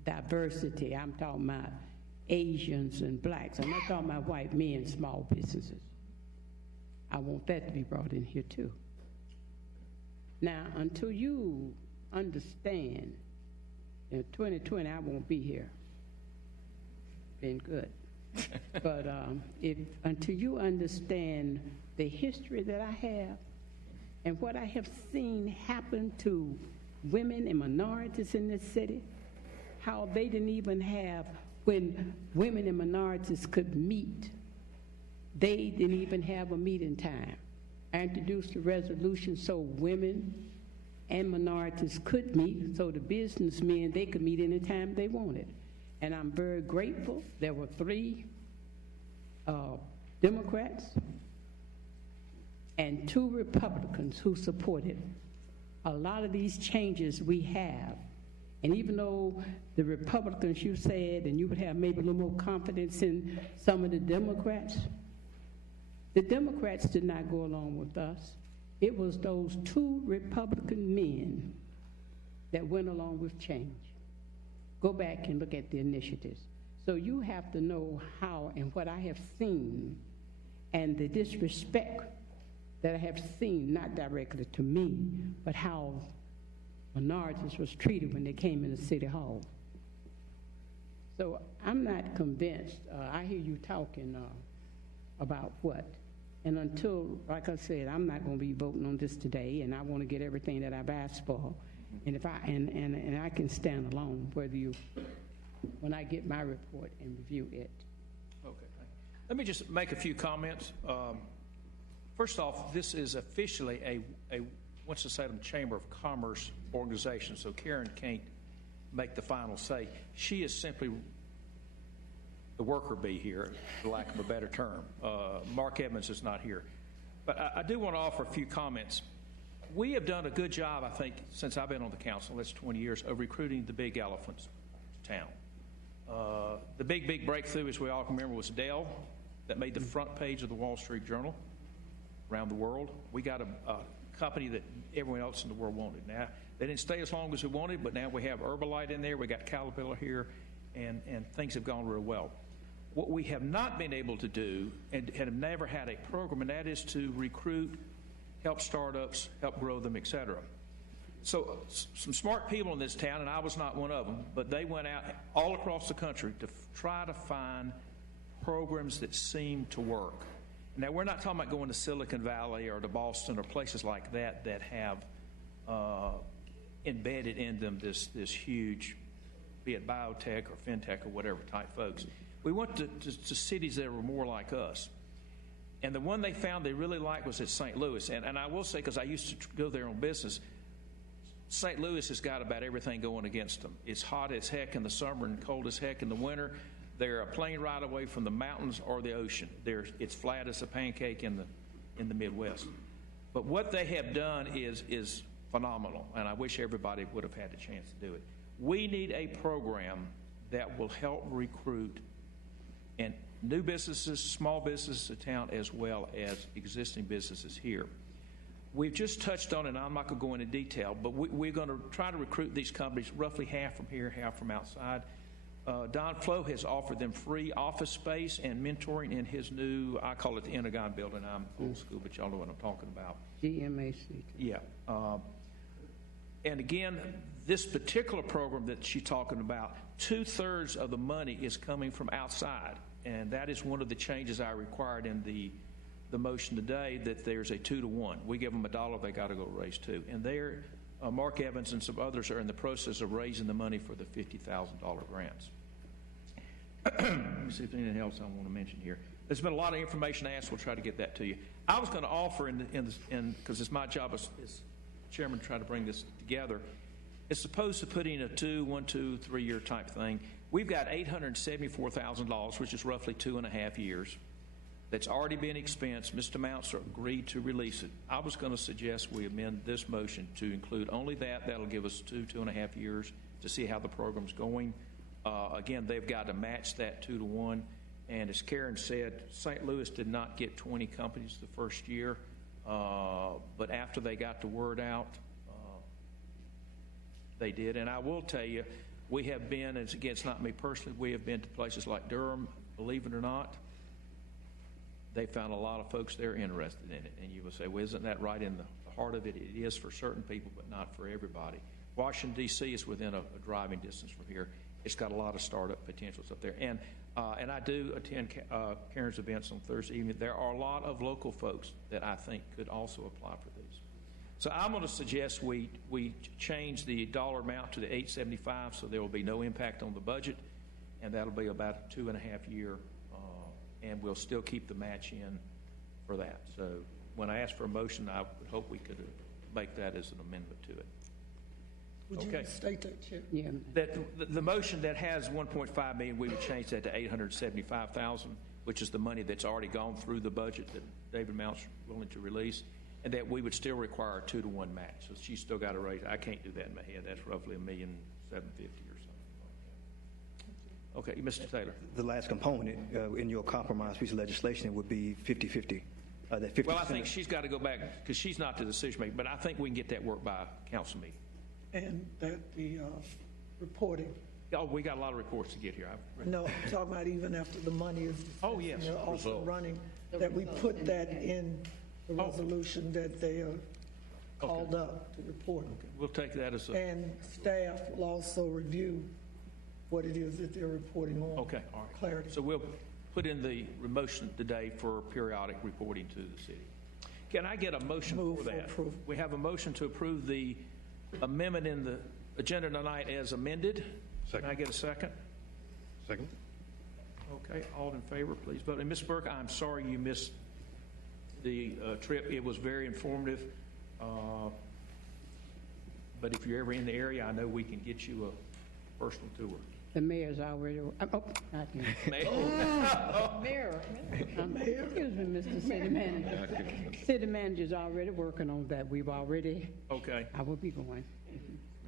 diversity. I'm talking about Asians and blacks. I'm not talking about white men, small businesses. I want that to be brought in here too. Now, until you understand, in 2020, I won't be here. Been good. But until you understand the history that I have and what I have seen happen to women and minorities in this city, how they didn't even have, when women and minorities could meet, they didn't even have a meeting time. I introduced a resolution so women and minorities could meet, so the businessmen, they could meet anytime they wanted. And I'm very grateful. There were 3 Democrats and 2 Republicans who supported a lot of these changes we have. And even though the Republicans, you said, and you would have maybe a little more confidence in some of the Democrats did not go along with us. It was those 2 Republican men that went along with change. Go back and look at the initiatives. So you have to know how and what I have seen and the disrespect that I have seen, not directly to me, but how minorities was treated when they came into City Hall. So I'm not convinced. I hear you talking about what? And until, like I said, I'm not going to be voting on this today, and I want to get everything that I've asked for. And if I and I can stand alone, when I get my report and review it. Okay. Let me just make a few comments. First off, this is officially a Winston-Salem Chamber of Commerce organization, so Karen can't make the final say. She is simply the worker bee here, for lack of a better term. Mark Evans is not here. But I do want to offer a few comments. We have done a good job, I think, since I've been on the council, that's 20 years, of recruiting the big elephants to town. The big breakthrough, as we all can remember, was Dell, that made the front page of the Wall Street Journal around the world. We got a company that everyone else in the world wanted. Now, they didn't stay as long as we wanted, but now we have Herbalife in there, we got Caterpillar here, and things have gone real well. What we have not been able to do, and have never had a program, and that is to recruit, help startups, help grow them, et cetera. So some smart people in this town, and I was not one of them, but they went out all across the country to try to find programs that seem to work. Now, we're not talking about going to Silicon Valley or to Boston or places like that that have embedded in them this huge, be it biotech or fintech or whatever type folks. We went to cities that were more like us. And the one they found they really liked was at St. Louis. And I will say, because I used to go there on business, St. Louis has got about everything going against them. It's hot as heck in the summer and cold as heck in the winter. They're a plane ride away from the mountains or the ocean. It's flat as a pancake in the Midwest. But what they have done is phenomenal, and I wish everybody would have had the chance to do it. We need a program that will help recruit and new businesses, small businesses in town, as well as existing businesses here. We've just touched on it, and I'm not going to go into detail, but we're going to try to recruit these companies, roughly half from here, half from outside. Don Flo has offered them free office space and mentoring in his new, I call it the Intergon building. I'm old school, but y'all know what I'm talking about. GMAC. Yeah. And again, this particular program that she's talking about, 2/3 of the money is coming from outside. And that is one of the changes I required in the motion today, that there's a 2-to-1. We give them $1, they got to go raise $2. And they're, Mark Evans and some others are in the process of raising the money for the $50,000 grants. Let me see if there's anything else I want to mention here. There's been a lot of information asked. We'll try to get that to you. I was going to offer, because it's my job as chairman to try to bring this together, it's supposed to put in a 1, 2, 3 year type thing. We've got $874,000, which is roughly 2.5 years, that's already been expensed. Mr. Mounts agreed to release it. I was going to suggest we amend this motion to include only that. That'll give us 2.5 years to see how the program's going. Again, they've got to match that 2-to-1. And as Karen said, St. Louis did not get 20 companies the first year, but after they got the word out, they did. And I will tell you, we have been, and again, it's not me personally, we have been to places like Durham, believe it or not. They found a lot of folks there interested in it. And you will say, well, isn't that right in the heart of it? It is for certain people, but not for everybody. Washington, D.C. is within a driving distance from here. It's got a lot of startup potentials up there. And I do attend Karen's events on Thursday evening. There are a lot of local folks that I think could also apply for these. So I'm going to suggest we change the dollar amount to the $875, so there will be no impact on the budget, and that'll be about a 2.5 year, and we'll still keep the match in for that. So when I ask for a motion, I would hope we could make that as an amendment to it. Would you state that, Chair? Yeah. That the motion that has $1.5 million, we would change that to $875,000, which is the money that's already gone through the budget that David Mount's willing to release, and that we would still require a 2-to-1 match. So she's still got to raise. I can't do that in my head. That's roughly $1,750,000 or something. Okay, Mr. Taylor. The last component in your compromise piece of legislation would be 50-50. That 50%. Well, I think she's got to go back because she's not the decision maker, but I think we can get that work by council meeting. And that the reporting. Oh, we got a lot of reports to get here. No, I'm talking about even after the money is yes. also running, that we put that in the resolution that they are called up to report. Okay. We'll take that as a... And staff will also review what it is that they're reporting on. Okay, all right. Clarity. So we'll put in the motion today for periodic reporting to the city. Can I get a motion for that? Approval. We have a motion to approve the amendment in the agenda tonight as amended. Second. Can I get a second? Second. Okay, all in favor, please vote. And Ms. Burke, I'm sorry you missed the trip. It was very informative. But if you're ever in the area, I know we can get you a personal tour. The mayor's already, not you. Mayor. Excuse me, Mr. City Manager. City Manager's already working on that. We've already, Okay. I will be going.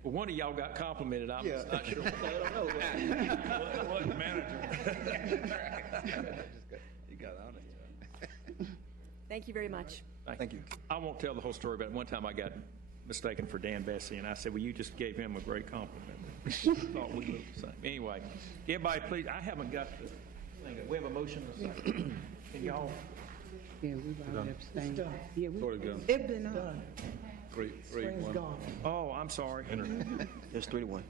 Well, one of y'all got complimented. I'm just not sure. I don't know. What manager? You got on it. Thank you very much. Thank you. I won't tell the whole story, but one time I got mistaken for Dan Bessie, and I said, well, you just gave him a great compliment. Thought we looked the same. Anyway, everybody, please, I haven't got the thing. We have a motion and a second. Can y'all? Yeah, we've already abstained. done. Yeah, we, Sort of done. it's been on. 3-1. Spring's gone. Oh, I'm sorry. There's 3-1.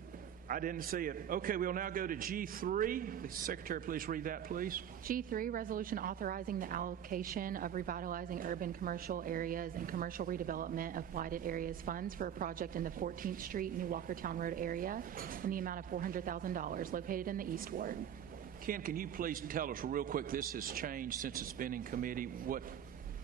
I didn't see it. Okay, we'll now go to G3. The Secretary, please read that, please. G3, resolution authorizing the allocation of revitalizing urban commercial areas and commercial redevelopment of blighted areas funds for a project in the 14th Street, New Walkertown Road area in the amount of $400,000 located in the East Ward. Ken, can you please tell us real quick, this has changed since it's been in committee, what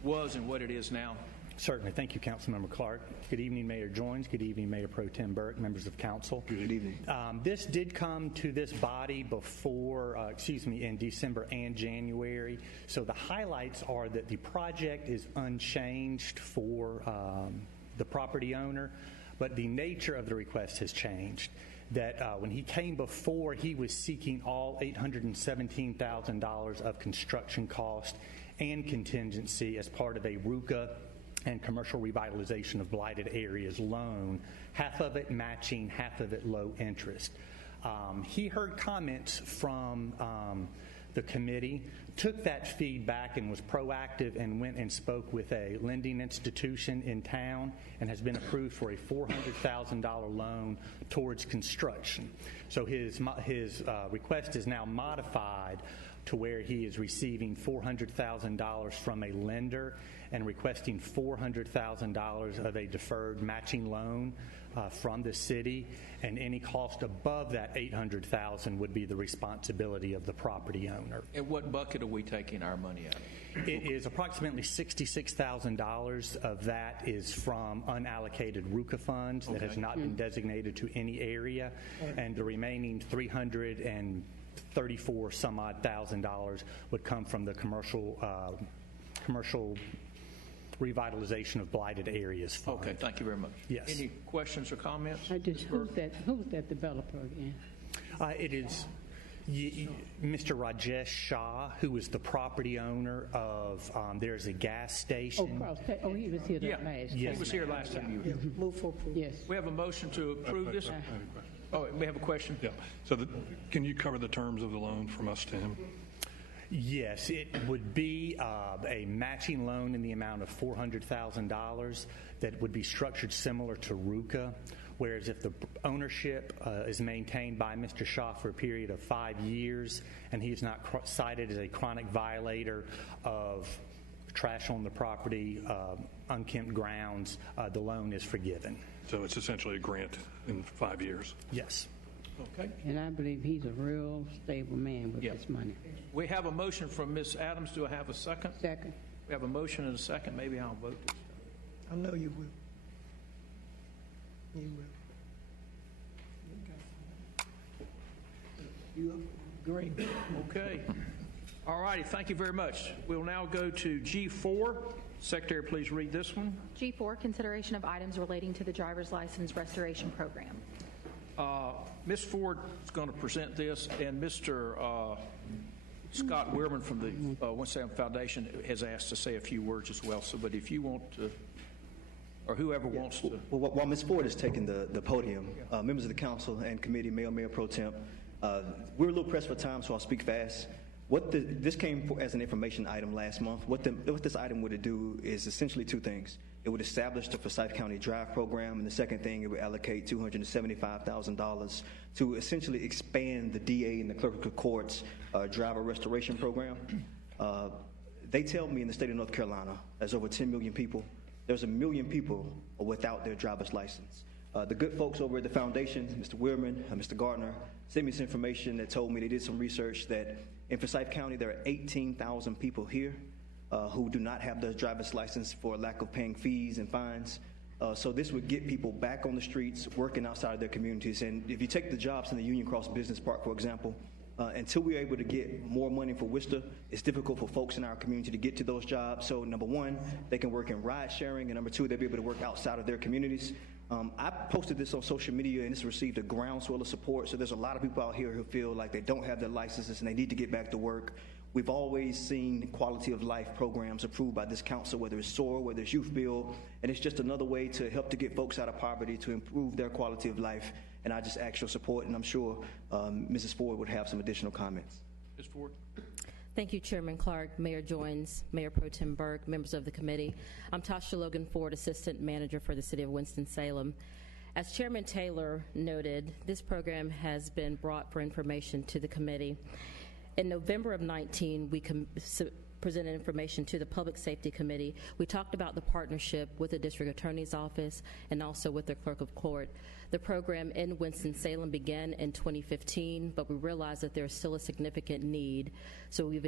was and what it is now? Certainly. Thank you, Councilmember Clark. Good evening, Mayor Joines. Good evening, Mayor Pro Tem Burke, members of council. Good evening. This did come to this body before, in December and January. So the highlights are that the project is unchanged for the property owner, but the nature of the request has changed. That when he came before, he was seeking all $817,000 of construction cost and contingency as part of a RUCA and commercial revitalization of blighted areas loan, half of it matching, half of it low interest. He heard comments from the committee, took that feedback and was proactive and went and spoke with a lending institution in town and has been approved for a $400,000 loan towards construction. So his request is now modified to where he is receiving $400,000 from a lender and requesting $400,000 of a deferred matching loan from the city, and any cost above that $800,000 would be the responsibility of the property owner. And what bucket are we taking our money out of? It is approximately $66,000 of that is from unallocated RUCA funds that has not been designated to any area, and the remaining $334 some odd thousand would come from the commercial revitalization of blighted areas fund. Okay, thank you very much. Yes. Any questions or comments? Who's that developer again? It is Mr. Rajesh Shah, who is the property owner of, there's a gas station. He was here last He was here last time you were here. Move for approval. Yes. We have a motion to approve this. I have a question. Oh, we have a question? Yeah. So can you cover the terms of the loan from us to him? Yes, it would be a matching loan in the amount of $400,000 that would be structured similar to RUCA, whereas if the ownership is maintained by Mr. Shaw for a period of 5 years and he is not cited as a chronic violator of trash on the property, unkempt grounds, the loan is forgiven. So it's essentially a grant in 5 years. Yes. Okay. And I believe he's a real stable man with his money. We have a motion from Ms. Adams. Do I have a second? Second. We have a motion and a second. Maybe I'll vote this time. I know you will. You will. You agree? Okay. All righty. Thank you very much. We'll now go to G4. Secretary, please read this one. G4, consideration of items relating to the driver's license restoration program. Ms. Ford is going to present this, and Mr. Scott Weirman from the Winston-Salem Foundation has asked to say a few words as well. So, but if you want to, or whoever wants to. Well, while Ms. Ford is taking the podium, members of the council and committee, Mayor Pro Temp, we're a little pressed for time, so I'll speak fast. This came as an information item last month. What this item would do is essentially two things. It would establish the Forsyth County Drive program, and the second thing, it would allocate $275,000 to essentially expand the DA and the clerk of court's driver restoration program. They tell me in the state of North Carolina, there's over 10 million people. There's 1 million people without their driver's license. The good folks over at the foundation, Mr. Weirman, Mr. Gardner, sent me some information that told me they did some research that in Forsyth County there are 18,000 people here who do not have their driver's license for lack of paying fees and fines. So this would get people back on the streets, working outside of their communities. And if you take the jobs in the Union Cross Business Park, for example, until we're able to get more money for WISTA, it's difficult for folks in our community to get to those jobs. So number one, they can work in ride sharing, and number two, they'll be able to work outside of their communities. I posted this on social media, and it's received a groundswell of support. So there's a lot of people out here who feel like they don't have their licenses and they need to get back to work. We've always seen quality of life programs approved by this council, whether it's SOAR, whether it's Youth Build, and it's just another way to help to get folks out of poverty, to improve their quality of life. And I just ask your support, and I'm sure Mrs. Ford would have some additional comments. Ms. Ford. Thank you, Chairman Clark, Mayor Joines, Mayor Pro Tem Burke, members of the committee. I'm Tasha Logan Ford, Assistant Manager for the City of Winston-Salem. As Chairman Taylor noted, this program has been brought for information to the committee. In November of 19, we presented information to the Public Safety Committee. We talked about the partnership with the District Attorney's Office and also with the Clerk of Court. The program in Winston-Salem began in 2015, but we realized that there's still a significant need. So we've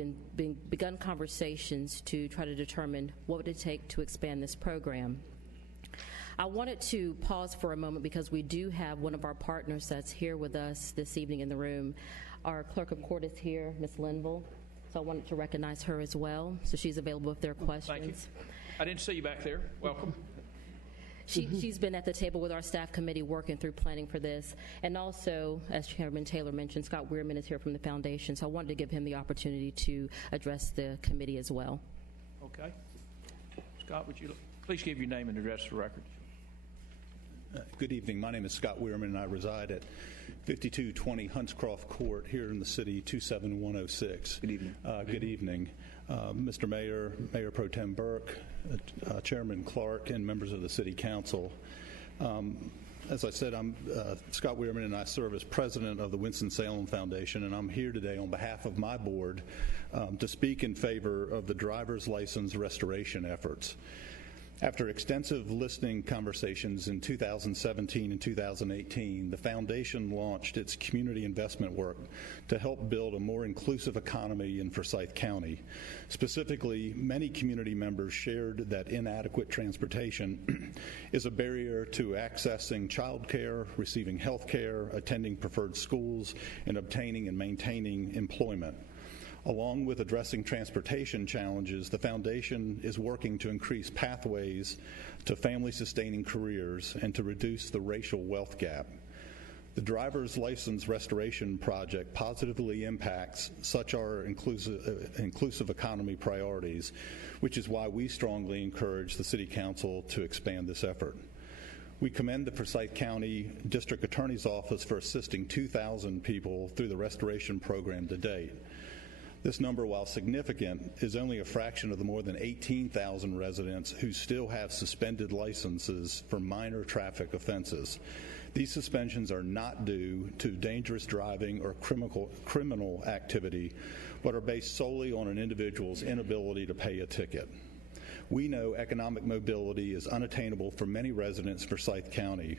begun conversations to try to determine what would it take to expand this program. I wanted to pause for a moment because we do have one of our partners that's here with us this evening in the room. Our Clerk of Court is here, Ms. Linville. So I wanted to recognize her as well. So she's available if there are questions. Thank you. I didn't see you back there. Welcome. She's been at the table with our staff committee working through planning for this. And also, as Chairman Taylor mentioned, Scott Weirman is here from the foundation. So I wanted to give him the opportunity to address the committee as well. Okay. Scott, would you please give your name and address for the record? Good evening. My name is Scott Weirman, and I reside at 5220 Huntscroft Court here in the city, 27106. Good evening. Good evening. Mr. Mayor, Mayor Pro Tem Burke, Chairman Clark, and members of the City Council. As I said, I'm Scott Weirman, and I serve as president of the Winston-Salem Foundation, and I'm here today on behalf of my board to speak in favor of the driver's license restoration efforts. After extensive listening conversations in 2017 and 2018, the foundation launched its community investment work to help build a more inclusive economy in Forsyth County. Specifically, many community members shared that inadequate transportation is a barrier to accessing child care, receiving health care, attending preferred schools, and obtaining and maintaining employment. Along with addressing transportation challenges, the foundation is working to increase pathways to family-sustaining careers and to reduce the racial wealth gap. The driver's license restoration project positively impacts such our inclusive economy priorities, which is why we strongly encourage the City Council to expand this effort. We commend the Forsyth County District Attorney's Office for assisting 2,000 people through the restoration program to date. This number, while significant, is only a fraction of the more than 18,000 residents who still have suspended licenses for minor traffic offenses. These suspensions are not due to dangerous driving or criminal activity, but are based solely on an individual's inability to pay a ticket. We know economic mobility is unattainable for many residents of Forsyth County.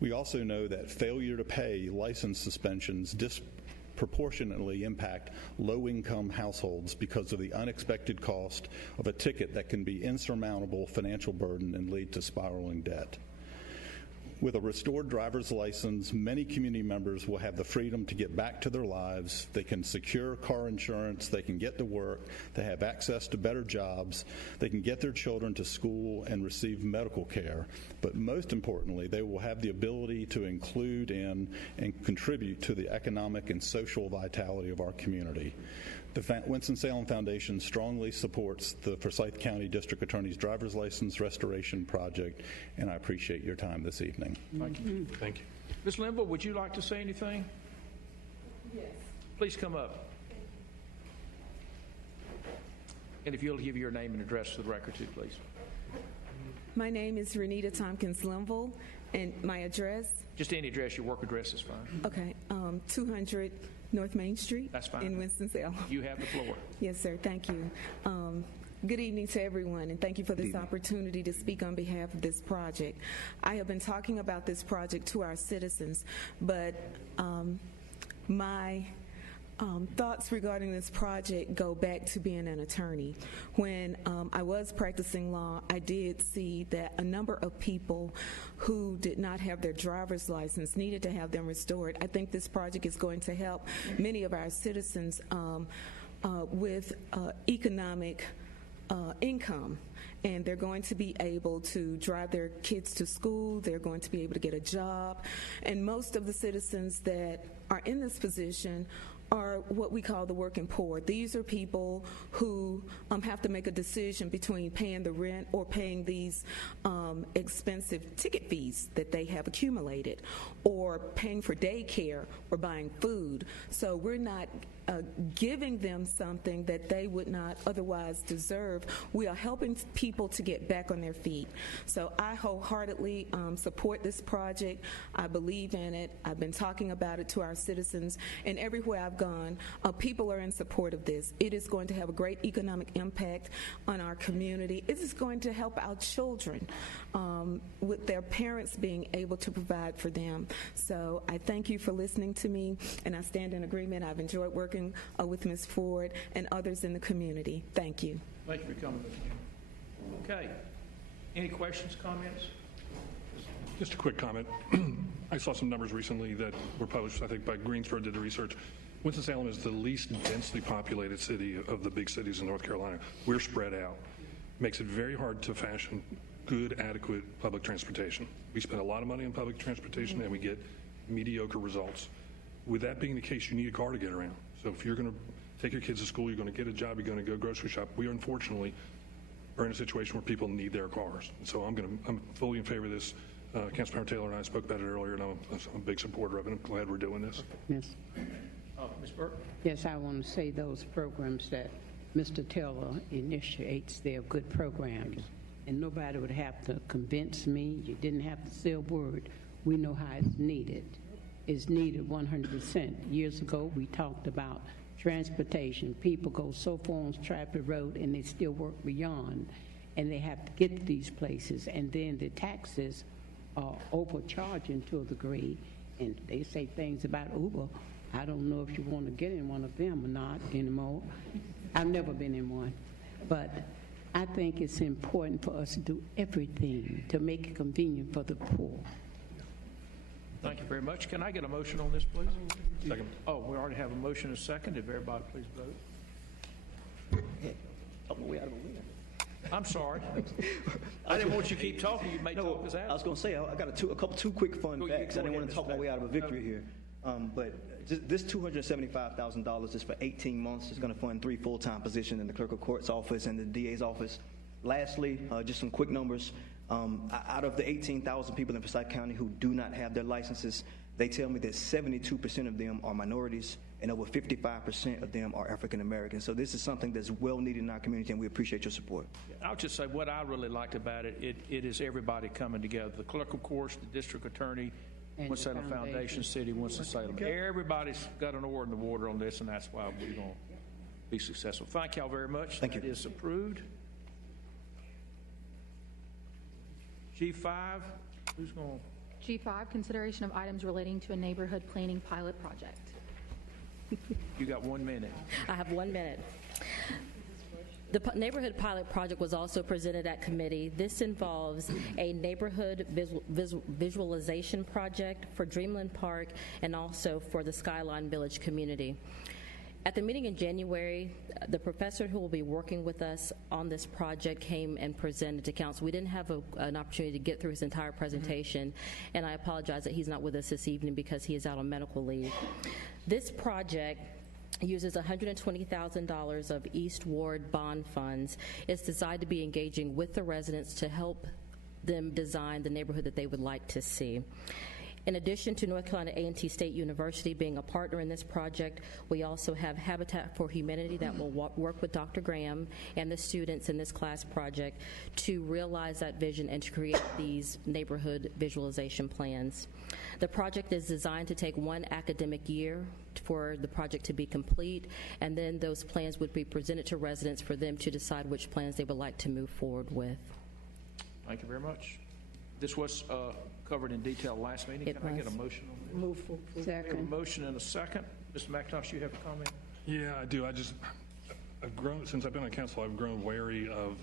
We also know that failure to pay license suspensions disproportionately impact low-income households because of the unexpected cost of a ticket that can be insurmountable financial burden and lead to spiraling debt. With a restored driver's license, many community members will have the freedom to get back to their lives. They can secure car insurance, they can get to work, they have access to better jobs, they can get their children to school and receive medical care. But most importantly, they will have the ability to include in and contribute to the economic and social vitality of our community. The Winston-Salem Foundation strongly supports the Forsyth County District Attorney's Driver's License Restoration Project, and I appreciate your time this evening. Thank you. Thank you. Ms. Linville, would you like to say anything? Yes. Please come up. And if you'll give your name and address to the record too, please. My name is Renita Tompkins Linville, and my address? Just any address, your work address is fine. Okay, 200 North Main Street. That's fine. In Winston-Salem. You have the floor. Yes, sir. Thank you. Good evening to everyone, and thank you for this opportunity to speak on behalf of this project. I have been talking about this project to our citizens, but my thoughts regarding this project go back to being an attorney. When I was practicing law, I did see that a number of people who did not have their driver's license needed to have them restored. I think this project is going to help many of our citizens with economic income, and they're going to be able to drive their kids to school, they're going to be able to get a job, and most of the citizens that are in this position are what we call the working poor. These are people who have to make a decision between paying the rent or paying these expensive ticket fees that they have accumulated, or paying for daycare or buying food. So we're not giving them something that they would not otherwise deserve. We are helping people to get back on their feet. So I wholeheartedly support this project. I believe in it. I've been talking about it to our citizens, and everywhere I've gone, people are in support of this. It is going to have a great economic impact on our community. It is going to help our children with their parents being able to provide for them. So I thank you for listening to me, and I stand in agreement. I've enjoyed working with Ms. Ford and others in the community. Thank you. Thank you for coming. Okay. Any questions, comments? Just a quick comment. I saw some numbers recently that were published, I think, by Greensboro did the research. Winston-Salem is the least densely populated city of the big cities in North Carolina. We're spread out. Makes it very hard to fashion good, adequate public transportation. We spend a lot of money on public transportation and we get mediocre results. With that being the case, you need a car to get around. So if you're going to take your kids to school, you're going to get a job, you're going to go grocery shop. We unfortunately are in a situation where people need their cars. So I'm fully in favor of this. Councilmember Taylor and I spoke about it earlier, and I'm a big supporter of it. I'm glad we're doing this. Yes. Ms. Burke? Yes, I want to say those programs that Mr. Taylor initiates, they're good programs. And nobody would have to convince me. You didn't have to say a word. We know how it's needed. It's needed 100%. Years ago, we talked about transportation. People go so far on Stratford Road and they still work beyond, and they have to get to these places. And then the taxes are overcharging to a degree, and they say things about Uber. I don't know if you want to get in one of them or not anymore. I've never been in one. But I think it's important for us to do everything to make it convenient for the poor. Thank you very much. Can I get a motion on this, please? Second. Oh, we already have a motion and a second. If everybody please vote. I'm sorry. I didn't want you to keep talking. You may talk us out. I was going to say, I got two quick fun facts. I didn't want to talk my way out of a victory here. But this $275,000 is for 18 months. It's going to fund 3 full-time positions in the clerk of court's office and the DA's office. Lastly, just some quick numbers. Out of the 18,000 people in Forsyth County who do not have their licenses, they tell me that 72% of them are minorities and over 55% of them are African Americans. So this is something that's well needed in our community, and we appreciate your support. I'll just say what I really liked about it, it is everybody coming together. The clerk of course, the district attorney, And Winston-Salem Foundation, City of Winston-Salem. Everybody's got an oar in the water on this, and that's why we're going to be successful. Thank y'all very much. Thank you. That is approved. G5, who's going to? G5, consideration of items relating to a neighborhood planning pilot project. You got 1 minute. I have 1 minute. The neighborhood pilot project was also presented at committee. This involves a neighborhood visualization project for Dreamland Park and also for the Skyline Village community. At the meeting in January, the professor who will be working with us on this project came and presented to council. We didn't have an opportunity to get through his entire presentation, and I apologize that he's not with us this evening because he is out on medical leave. This project uses $120,000 of East Ward bond funds. It's designed to be engaging with the residents to help them design the neighborhood that they would like to see. In addition to North Carolina A&T State University being a partner in this project, we also have Habitat for Humanity that will work with Dr. Graham and the students in this class project to realize that vision and to create these neighborhood visualization plans. The project is designed to take 1 academic year for the project to be complete, and then those plans would be presented to residents for them to decide which plans they would like to move forward with. Thank you very much. This was covered in detail last meeting. Can I get a motion on this? Move for approval. We have a motion and a second. Mr. McIntosh, you have a comment? Yeah, I do. I've grown, since I've been on council, I've grown wary of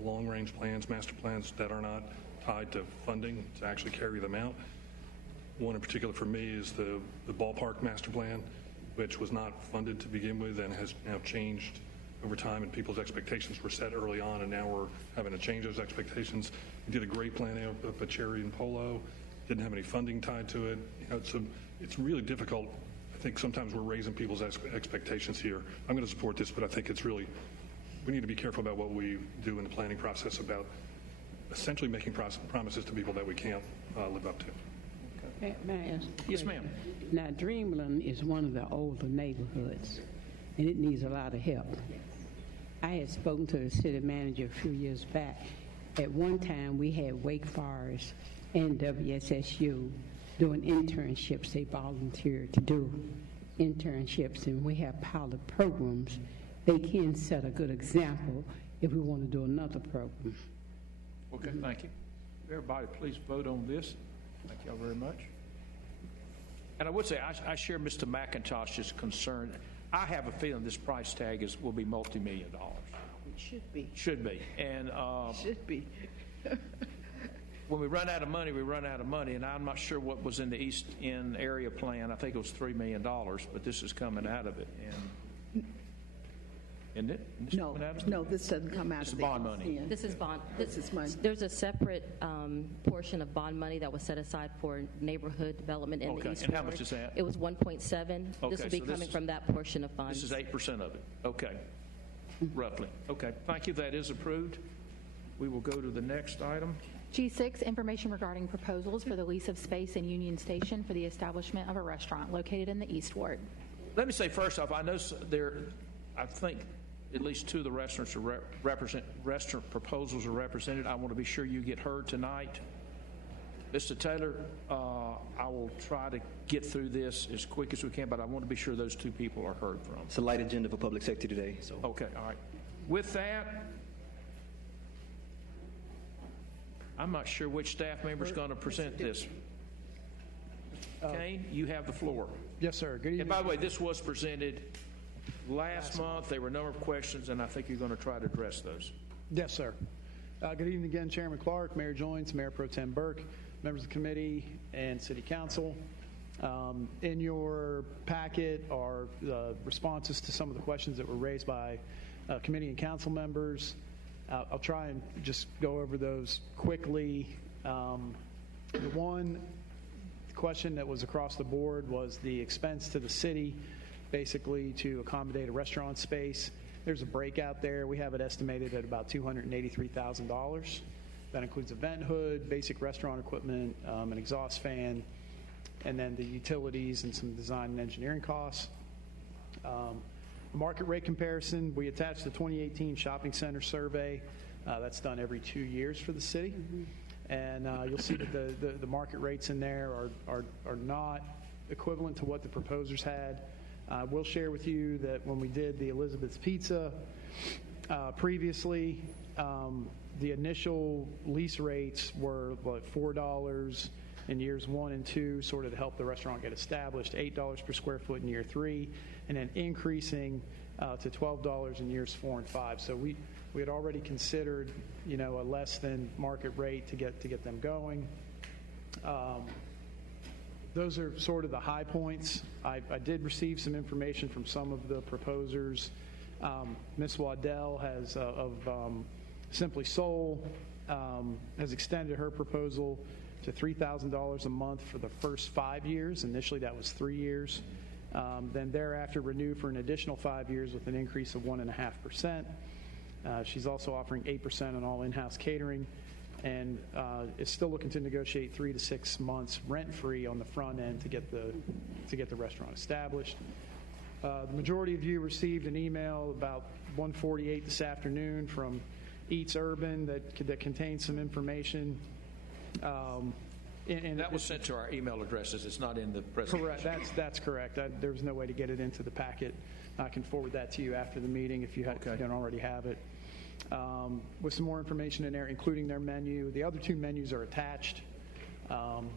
long-range plans, master plans that are not tied to funding to actually carry them out. One in particular for me is the ballpark master plan, which was not funded to begin with and has now changed over time, and people's expectations were set early on, and now we're having to change those expectations. We did a great plan up at Cherry and Polo, didn't have any funding tied to it. It's really difficult. I think sometimes we're raising people's expectations here. I'm going to support this, but I think we need to be careful about what we do in the planning process about essentially making promises to people that we can't live up to. May I ask? Yes, ma'am. Now, Dreamland is one of the older neighborhoods, and it needs a lot of help. I had spoken to the city manager a few years back. At one time, we had Wake Forest and WSSU doing internships. They volunteered to do internships, and we have pilot programs. They can set a good example if we want to do another program. Okay, thank you. Everybody, please vote on this. Thank y'all very much. And I would say I share Mr. McIntosh's concern. I have a feeling this price tag will be multi-million dollars. It should be. Should be. And Should be. when we run out of money, we run out of money. And I'm not sure what was in the East End area plan. I think it was $3 million, but this is coming out of it. And isn't it? Isn't this coming out of it? No, this doesn't come out This of is bond money. This is bond. This is money. There's a separate portion of bond money that was set aside for neighborhood development in the Okay, East and how Ward. much is that? It was 1.7. This Okay, will be so coming from that portion of funds. This is 8% of it. Okay. Roughly. Okay. Thank you. That is approved. We will go to the next item. G6, information regarding proposals for the lease of space in Union Station for the establishment of a restaurant located in the East Ward. Let me say first off, I know I think at least 2 of the restaurants restaurant proposals are represented. I want to be sure you get heard tonight. Mr. Taylor, I will try to get through this as quick as we can, but I want to be sure those 2 people are heard from. It's a light agenda for public safety today. So. Okay, all right. With that, I'm not sure which staff member is going to present this. Kane, you have the floor. Yes, sir. Good evening. And by the way, this was presented last month. There were a number of questions, and I think you're going to try to address those. Yes, sir. Good evening again, Chairman Clark, Mayor Joines, Mayor Pro Tem Burke, members of the committee, and City Council. In your packet are the responses to some of the questions that were raised by committee and council members. I'll try and just go over those quickly. The one question that was across the board was the expense to the city, basically to accommodate a restaurant space. There's a breakout there. We have it estimated at about $283,000. That includes a vent hood, basic restaurant equipment, an exhaust fan, and then the utilities and some design and engineering costs. Market rate comparison, we attached the 2018 shopping center survey. That's done every 2 years for the city. And you'll see that the market rates in there are not equivalent to what the proposers had. We'll share with you that when we did the Elizabeth's Pizza previously, the initial lease rates were like $4 in years 1 and 2, sort of to help the restaurant get established, $8 per square foot in year 3, and then increasing to $12 in years 4 and 5. So we had already considered, a less than market rate to get them going. Those are sort of the high points. I did receive some information from some of the proposers. Ms. Waddell has of Simply Soul has extended her proposal to $3,000 a month for the first 5 years. Initially, that was 3 years. Then thereafter, renew for an additional 5 years with an increase of 1.5%. She's also offering 8% on all in-house catering, and is still looking to negotiate 3 to 6 months rent-free on the front end to get the restaurant established. The majority of you received an email about 1:48 this afternoon from Eats Urban that contains some information. And that was sent to our email addresses. It's not in the presentation. Correct. That's correct. There was no way to get it into the packet. I can forward that to you after the meeting if you don't already have it. With some more information in there, including their menu. The other 2 menus are attached. And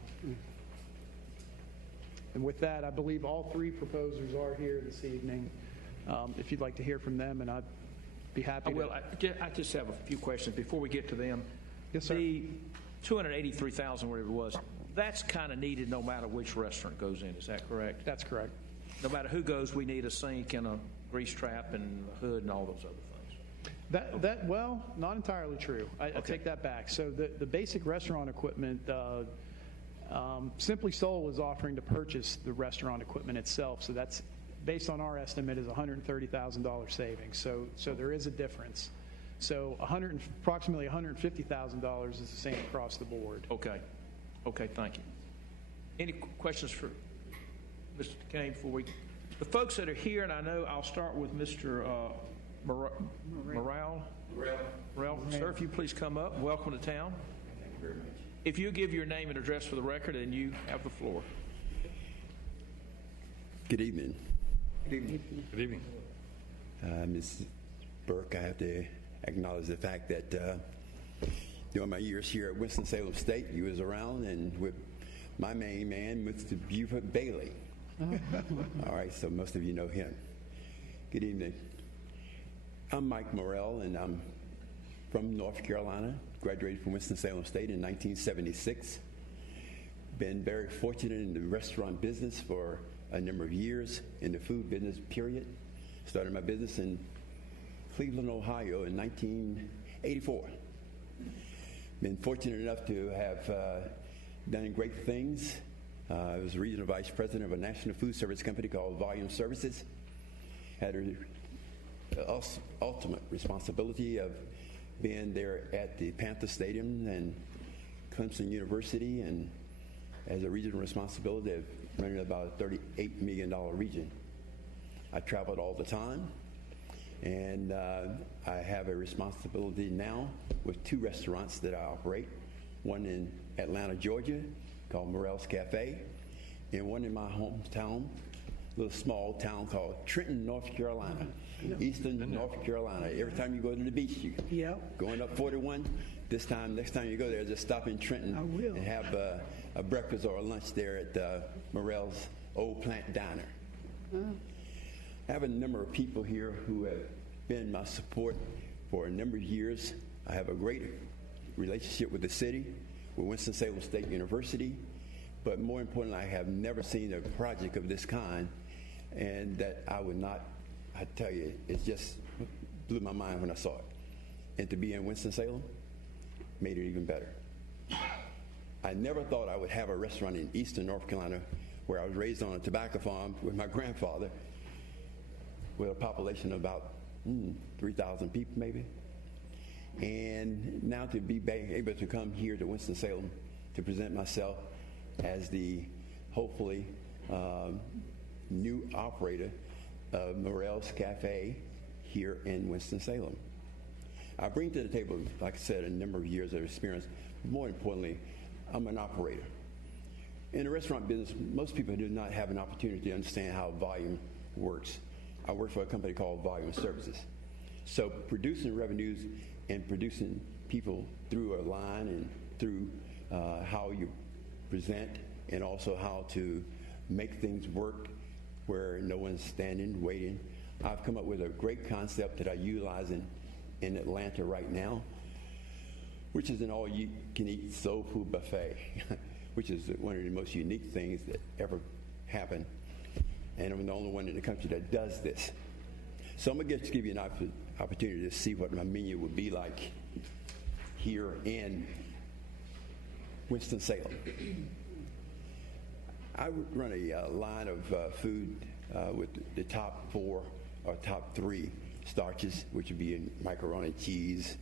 with that, I believe all 3 proposers are here this evening. If you'd like to hear from them, and I'd be happy to. I just have a few questions before we get to them. Yes, sir. The $283,000, whatever it was, that's kind of needed no matter which restaurant goes in. Is that correct? That's correct. No matter who goes, we need a sink and a grease trap and a hood and all those other things. Well, not entirely true. I take that back. So the basic restaurant equipment, Simply Soul is offering to purchase the restaurant equipment itself. So that's, based on our estimate, is $130,000 savings. So there is a difference. So approximately $150,000 is the same across the board. Okay, thank you. Any questions for Mr. Kane before we? The folks that are here, and I know I'll start with Mr. Morale. Sir, if you please come up. Welcome to town. Thank you very much. If you give your name and address for the record, and you have the floor. Good evening. Good evening. Ms. Burke, I have to acknowledge the fact that during my years here at Winston-Salem State, you was around, and with my main man, Mr. Buford Bailey. All right, so most of you know him. Good evening. I'm Mike Morrell, and I'm from North Carolina. Graduated from Winston-Salem State in 1976. Been very fortunate in the restaurant business for a number of years, in the food business, period. Started my business in Cleveland, Ohio in 1984. Been fortunate enough to have done great things. I was regional vice president of a national food service company called Volume Services. Had the ultimate responsibility of being there at the Panther Stadium and Clemson University, and as a regional responsibility of running about a $38 million region. I traveled all the time, and I have a responsibility now with 2 restaurants that I operate, one in Atlanta, Georgia, called Morrell's Cafe, and one in my hometown, a little small town called Trenton, North Carolina, Eastern North Carolina. Every time you go to the beach, you going up 41. Next time you go there, just stop in Trenton and have a breakfast or a lunch there at Morrell's Old Plant Diner. I have a number of people here who have been my support for a number of years. I have a great relationship with the city, with Winston-Salem State University, but more importantly, I have never seen a project of this kind, and that I tell you, it just blew my mind when I saw it. And to be in Winston-Salem made it even better. I never thought I would have a restaurant in Eastern North Carolina, where I was raised on a tobacco farm with my grandfather, with a population of about 3,000 people maybe. And now to be able to come here to Winston-Salem to present myself as the, hopefully, new operator of Morrell's Cafe here in Winston-Salem. I bring to the table, like I said, a number of years of experience. More importantly, I'm an operator. In the restaurant business, most people do not have an opportunity to understand how volume works. I work for a company called Volume Services. So producing revenues and producing people through a line and through how you present, and also how to make things work where no one's standing, waiting. I've come up with a great concept that I utilize in Atlanta right now, which is an all-you-can-eat soul food buffet, which is one of the most unique things that ever happened. And I'm the only one in the country that does this. So I'm going to give you an opportunity to see what my menu would be like here in Winston-Salem. I run a line of food with the top 4 or top 3 starches, which would be in macaroni, cheese,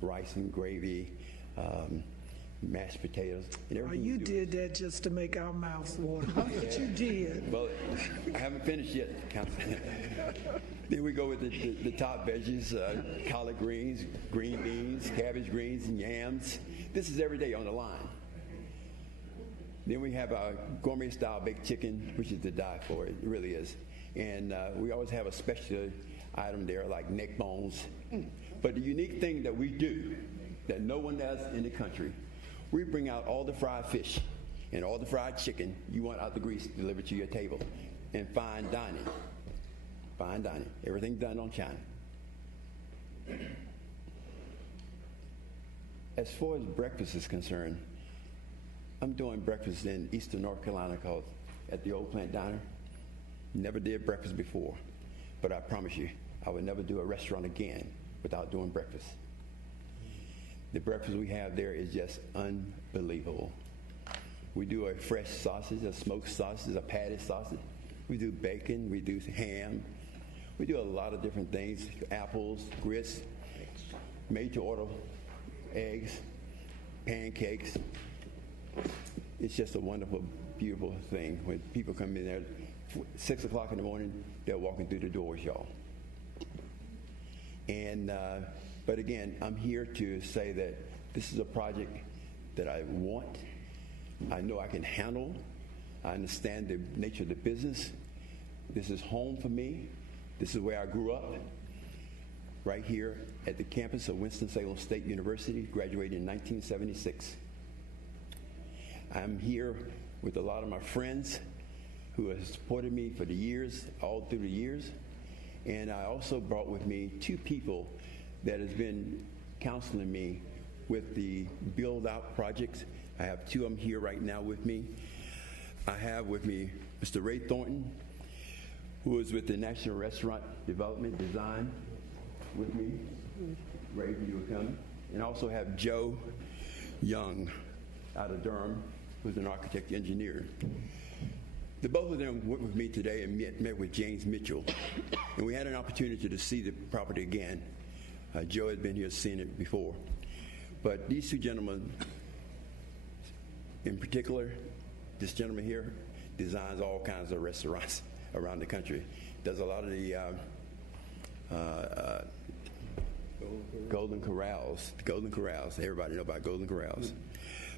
rice and gravy, mashed potatoes, and everything. You did that just to make our mouths water. But you did. Well, I haven't finished yet. Then we go with the top veggies, collard greens, green beans, cabbage greens, and yams. This is every day on the line. Then we have our gourmet-style baked chicken, which is to die for. It really is. And we always have a special item there, like neck bones. But the unique thing that we do that no one does in the country, we bring out all the fried fish and all the fried chicken you want out the grease delivered to your table. And fine dining. Fine dining. Everything done on China. As far as breakfast is concerned, I'm doing breakfast in Eastern North Carolina called at the Old Plant Diner. Never did breakfast before, but I promise you, I would never do a restaurant again without doing breakfast. The breakfast we have there is just unbelievable. We do a fresh sausage, a smoked sausage, a patty sausage. We do bacon, we do ham. We do a lot of different things, apples, grits, made-to-order eggs, pancakes. It's just a wonderful, beautiful thing. When people come in there, 6 o'clock in the morning, they're walking through the doors, y'all. And, but again, I'm here to say that this is a project that I want. I know I can handle. I understand the nature of the business. This is home for me. This is where I grew up, right here at the campus of Winston-Salem State University, graduated in 1976. I'm here with a lot of my friends who have supported me for the years, all through the years. And I also brought with me 2 people that has been counseling me with the build-out projects. I have 2 of them here right now with me. I have with me Mr. Ray Thornton, who is with the National Restaurant Development Design with me. Ray, you will come. And I also have Joe Young out of Durham, who's an architect engineer. The both of them went with me today and met with James Mitchell. And we had an opportunity to see the property again. Joe had been here, seen it before. But these 2 gentlemen, in particular, this gentleman here designs all kinds of restaurants around the country. Does a lot of the Golden Corrals. Everybody know about Golden Corrals.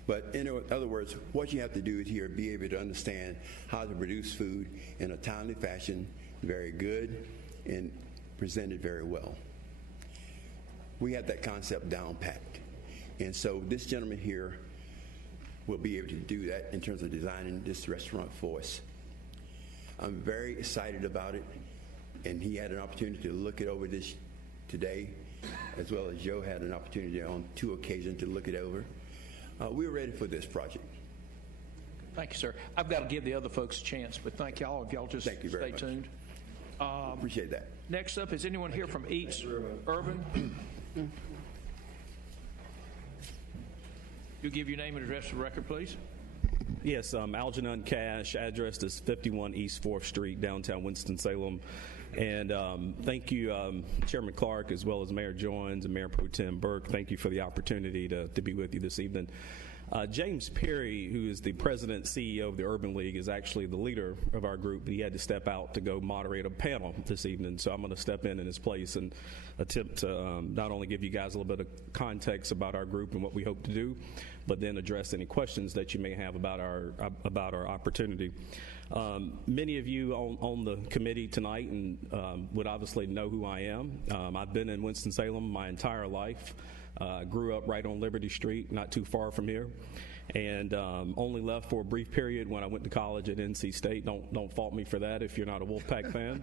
But in other words, what you have to do is here be able to understand how to produce food in a timely fashion, very good, and presented very well. We have that concept down pat. And so this gentleman here will be able to do that in terms of designing this restaurant for us. I'm very excited about it, and he had an opportunity to look it over this today, as well as Joe had an opportunity on 2 occasions to look it over. We're ready for this project. Thank you, sir. I've got to give the other folks a chance, but thank y'all if y'all just stay tuned. Appreciate that. Next up, is anyone here from East Urban? You'll give your name and address for the record, please. Yes, Algernon Cash, address is 51 East 4th Street, downtown Winston-Salem. And thank you, Chairman Clark, as well as Mayor Joines and Mayor Pro Tem Burke. Thank you for the opportunity to be with you this evening. James Perry, who is the president CEO of the Urban League, is actually the leader of our group, but he had to step out to go moderate a panel this evening. So I'm going to step in his place and attempt to not only give you guys a little bit of context about our group and what we hope to do, but then address any questions that you may have about our opportunity. Many of you on the committee tonight and would obviously know who I am. I've been in Winston-Salem my entire life. Grew up right on Liberty Street, not too far from here, and only left for a brief period when I went to college at NC State. Don't fault me for that if you're not a Wolfpack fan.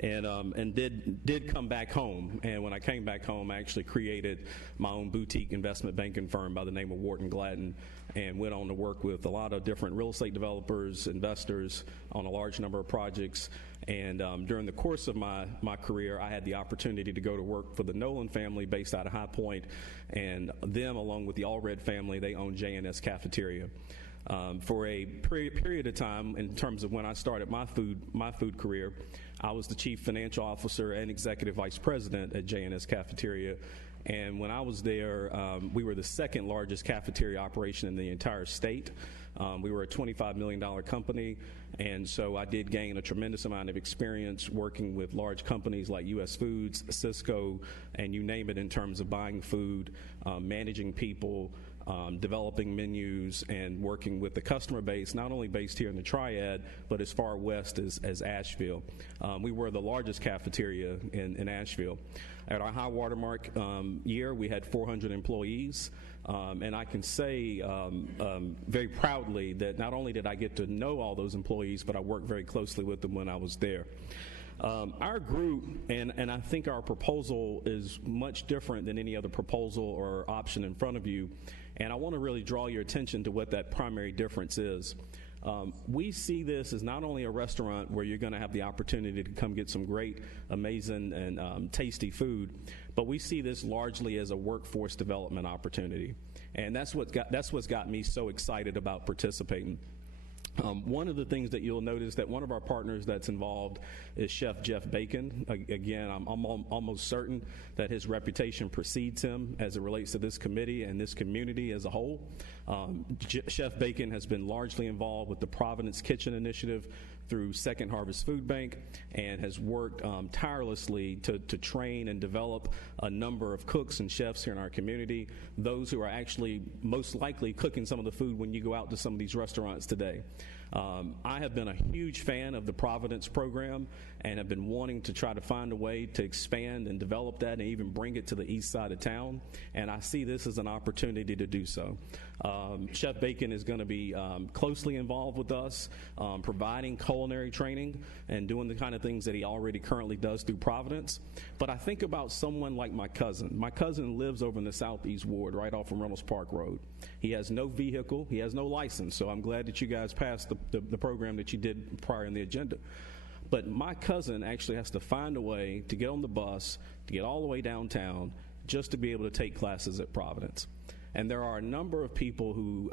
And did come back home. And when I came back home, I actually created my own boutique investment banking firm by the name of Wharton Gladden, and went on to work with a lot of different real estate developers, investors on a large number of projects. And during the course of my career, I had the opportunity to go to work for the Nolan family based out of High Point, and them, along with the Allred family, they own J&S Cafeteria. For a period of time, in terms of when I started my food career, I was the chief financial officer and executive vice president at J&S Cafeteria. And when I was there, we were the second largest cafeteria operation in the entire state. We were a $25 million company, and so I did gain a tremendous amount of experience working with large companies like U.S. Foods, Cisco, and you name it, in terms of buying food, managing people, developing menus, and working with the customer base, not only based here in the Triad, but as far west as Asheville. We were the largest cafeteria in Asheville. At our high watermark year, we had 400 employees. And I can say very proudly that not only did I get to know all those employees, but I worked very closely with them when I was there. Our group, and I think our proposal is much different than any other proposal or option in front of you, and I want to really draw your attention to what that primary difference is. We see this as not only a restaurant where you're going to have the opportunity to come get some great, amazing, and tasty food, but we see this largely as a workforce development opportunity. And that's what's got me so excited about participating. One of the things that you'll notice that one of our partners that's involved is Chef Jeff Bacon. Again, I'm almost certain that his reputation precedes him as it relates to this committee and this community as a whole. Chef Bacon has been largely involved with the Providence Kitchen Initiative through Second Harvest Food Bank, and has worked tirelessly to train and develop a number of cooks and chefs here in our community, those who are actually most likely cooking some of the food when you go out to some of these restaurants today. I have been a huge fan of the Providence program and have been wanting to try to find a way to expand and develop that and even bring it to the east side of town, and I see this as an opportunity to do so. Chef Bacon is going to be closely involved with us, providing culinary training and doing the kind of things that he already currently does through Providence. But I think about someone like my cousin. My cousin lives over in the Southeast Ward, right off from Reynolds Park Road. He has no vehicle, he has no license, so I'm glad that you guys passed the program that you did prior in the agenda. But my cousin actually has to find a way to get on the bus, to get all the way downtown, just to be able to take classes at Providence. And there are a number of people who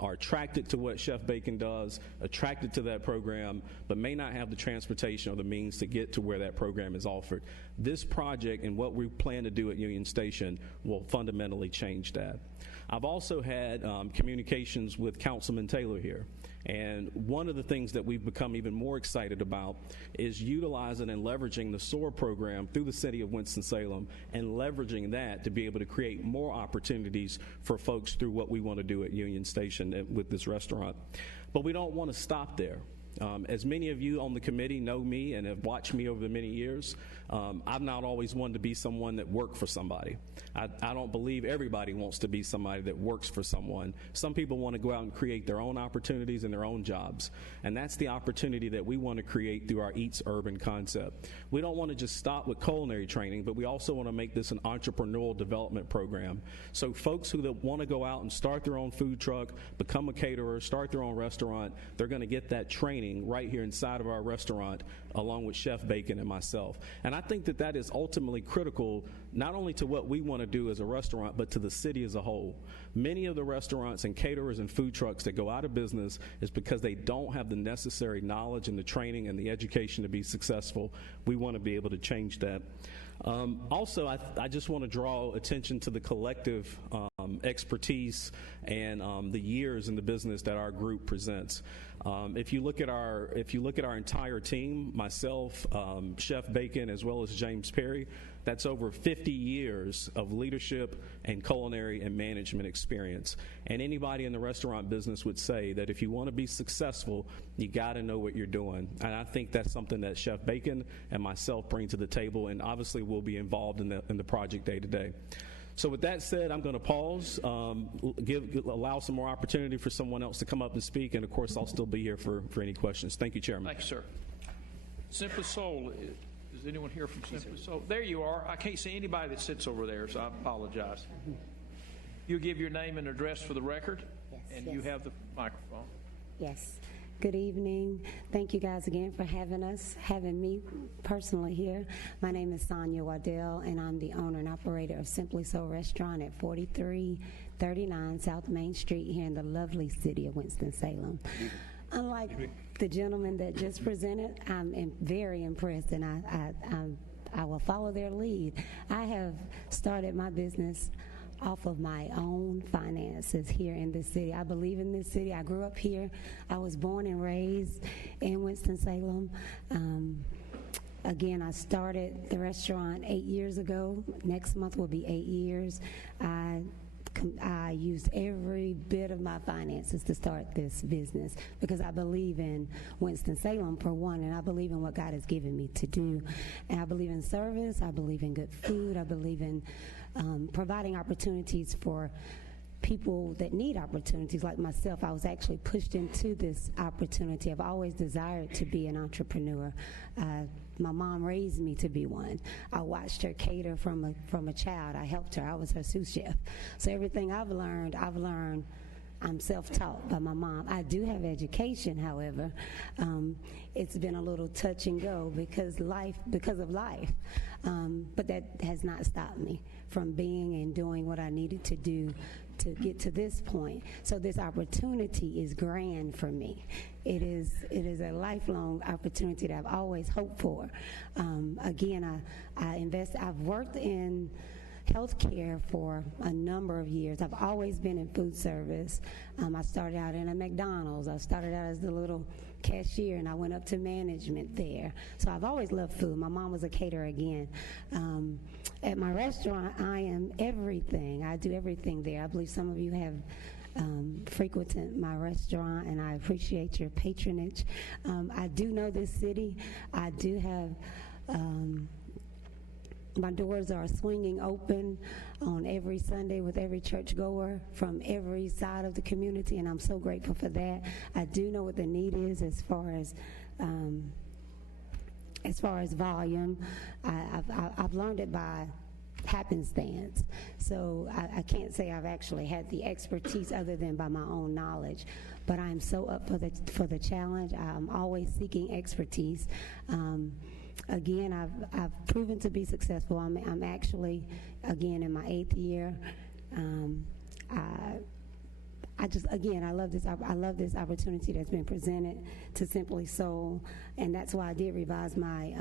are attracted to what Chef Bacon does, attracted to that program, but may not have the transportation or the means to get to where that program is offered. This project and what we plan to do at Union Station will fundamentally change that. I've also had communications with Councilman Taylor here. And one of the things that we've become even more excited about is utilizing and leveraging the SOAR program through the city of Winston-Salem and leveraging that to be able to create more opportunities for folks through what we want to do at Union Station with this restaurant. But we don't want to stop there. As many of you on the committee know me and have watched me over the many years, I've not always wanted to be someone that worked for somebody. I don't believe everybody wants to be somebody that works for someone. Some people want to go out and create their own opportunities and their own jobs. And that's the opportunity that we want to create through our Eats Urban concept. We don't want to just stop with culinary training, but we also want to make this an entrepreneurial development program. So folks who want to go out and start their own food truck, become a caterer, start their own restaurant, they're going to get that training right here inside of our restaurant along with Chef Bacon and myself. And I think that that is ultimately critical not only to what we want to do as a restaurant, but to the city as a whole. Many of the restaurants and caterers and food trucks that go out of business is because they don't have the necessary knowledge and the training and the education to be successful. We want to be able to change that. Also, I just want to draw attention to the collective expertise and the years in the business that our group presents. If you look at our entire team, myself, Chef Bacon, as well as James Perry, that's over 50 years of leadership and culinary and management experience. And anybody in the restaurant business would say that if you want to be successful, you got to know what you're doing. And I think that's something that Chef Bacon and myself bring to the table, and obviously we'll be involved in the project day to day. So with that said, I'm going to pause, allow some more opportunity for someone else to come up and speak, and of course I'll still be here for any questions. Thank you, Chairman. Thank you, sir. Simply Soul, is anyone here from Simply Soul? There you are. I can't see anybody that sits over there, so I apologize. You'll give your name and address for the record, and you have the microphone. Yes. Good evening. Thank you guys again for having me personally here. My name is Sonia Waddell, and I'm the owner and operator of Simply Soul Restaurant at 4339 South Main Street here in the lovely city of Winston-Salem. Unlike the gentleman that just presented, I'm very impressed, and I will follow their lead. I have started my business off of my own finances here in this city. I believe in this city. I grew up here. I was born and raised in Winston-Salem. Again, I started the restaurant 8 years ago. Next month will be 8 years. I used every bit of my finances to start this business because I believe in Winston-Salem, for one, and I believe in what God has given me to do. And I believe in service. I believe in good food. I believe in providing opportunities for people that need opportunities like myself. I was actually pushed into this opportunity. I've always desired to be an entrepreneur. My mom raised me to be one. I watched her cater from a child. I helped her. I was her sous chef. So everything I've learned, I'm self-taught by my mom. I do have education, however. It's been a little touch and go because of life. But that has not stopped me from being and doing what I needed to do to get to this point. So this opportunity is grand for me. It is a lifelong opportunity that I've always hoped for. Again, I've worked in healthcare for a number of years. I've always been in food service. I started out in a McDonald's. I started out as the little cashier, and I went up to management there. So I've always loved food. My mom was a caterer again. At my restaurant, I am everything. I do everything there. I believe some of you have frequented my restaurant, and I appreciate your patronage. I do know this city. I do have my doors are swinging open on every Sunday with every churchgoer from every side of the community, and I'm so grateful for that. I do know what the need is as far as volume. I've learned it by happenstance. So I can't say I've actually had the expertise other than by my own knowledge, but I'm so up for the challenge. I'm always seeking expertise. Again, I've proven to be successful. I'm actually, again, in my 8th year. I love this opportunity that's been presented to Simply Soul, and that's why I did revise my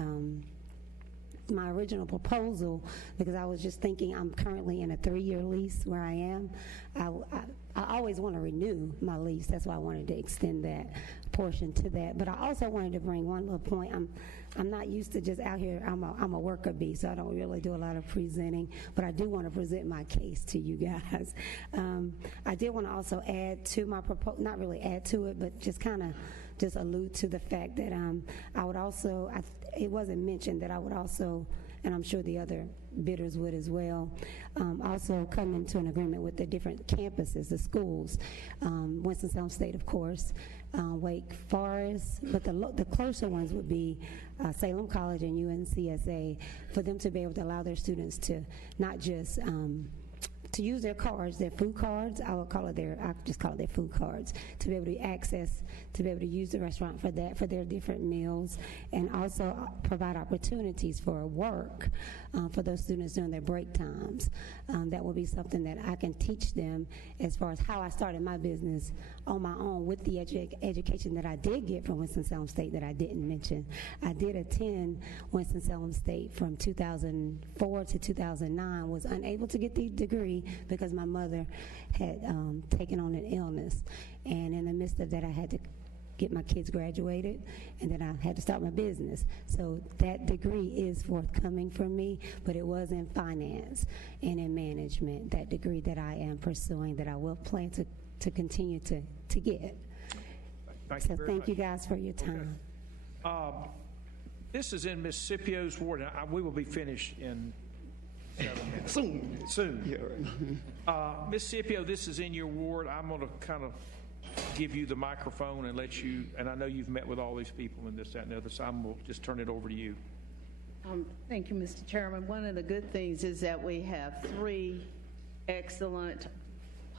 original proposal, because I was just thinking I'm currently in a 3-year lease where I am. I always want to renew my lease. That's why I wanted to extend that portion to that. But I also wanted to bring one little point. I'm not used to just out here. I'm a worker bee, so I don't really do a lot of presenting. But I do want to present my case to you guys. I did want to also add to my proposal, not really add to it, but just kind of just allude to the fact that I would also, it wasn't mentioned that I would also, and I'm sure the other bidders would as well, also come into an agreement with the different campuses, the schools, Winston-Salem State, of course, Wake Forest, but the closer ones would be Salem College and UNCSA, for them to be able to allow their students to not just to use their cards, their food cards. I just call it their food cards, to be able to access, to be able to use the restaurant for that, for their different meals, and also provide opportunities for work for those students during their break times. That will be something that I can teach them as far as how I started my business on my own with the education that I did get from Winston-Salem State that I didn't mention. I did attend Winston-Salem State from 2004 to 2009, was unable to get the degree because my mother had taken on an illness. And in the midst of that, I had to get my kids graduated, and then I had to start my business. So that degree is forthcoming for me, but it was in finance and in management, that degree that I am pursuing, that I will plan to continue to get. Thank you guys for your time. Okay. This is in Miss Scipio's ward. We will be finished in 7 minutes. Soon. Yeah, right. Miss Scipio, this is in your ward. I'm going to kind of give you the microphone and let you, and I know you've met with all these people and this, that, and the other, so I'm going to just turn it over to you. Thank you, Mr. Chairman. One of the good things is that we have 3 excellent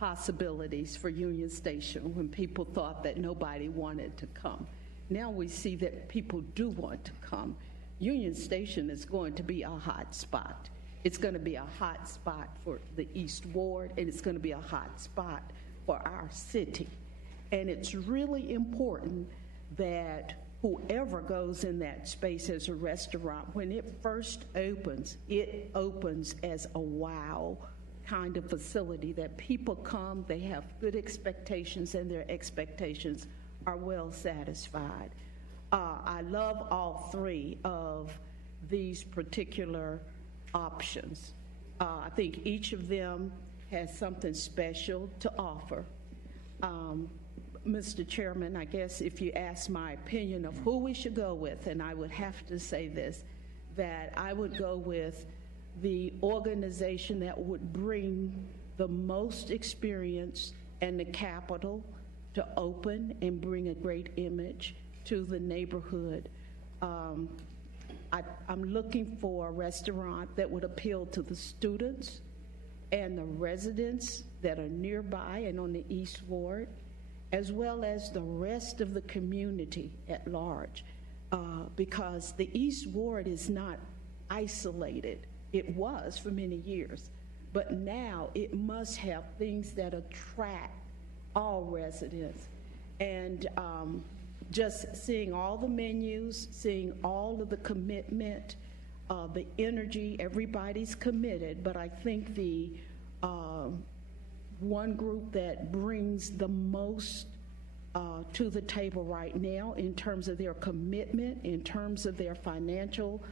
possibilities for Union Station when people thought that nobody wanted to come. Now we see that people do want to come. Union Station is going to be a hot spot. It's going to be a hot spot for the East Ward, and it's going to be a hot spot for our city. And it's really important that whoever goes in that space as a restaurant, when it first opens, it opens as a wow kind of facility, that people come, they have good expectations, and their expectations are well satisfied. I love all 3 of these particular options. I think each of them has something special to offer. Mr. Chairman, I guess if you ask my opinion of who we should go with, and I would have to say this, that I would go with the organization that would bring the most experience and the capital to open and bring a great image to the neighborhood. I'm looking for a restaurant that would appeal to the students and the residents that are nearby and on the East Ward, as well as the rest of the community at large, because the East Ward is not isolated. It was for many years, but now it must have things that attract all residents. And just seeing all the menus, seeing all of the commitment, the energy, everybody's committed, but I think the one group that brings the most to the table right now in terms of their commitment, in terms of their financial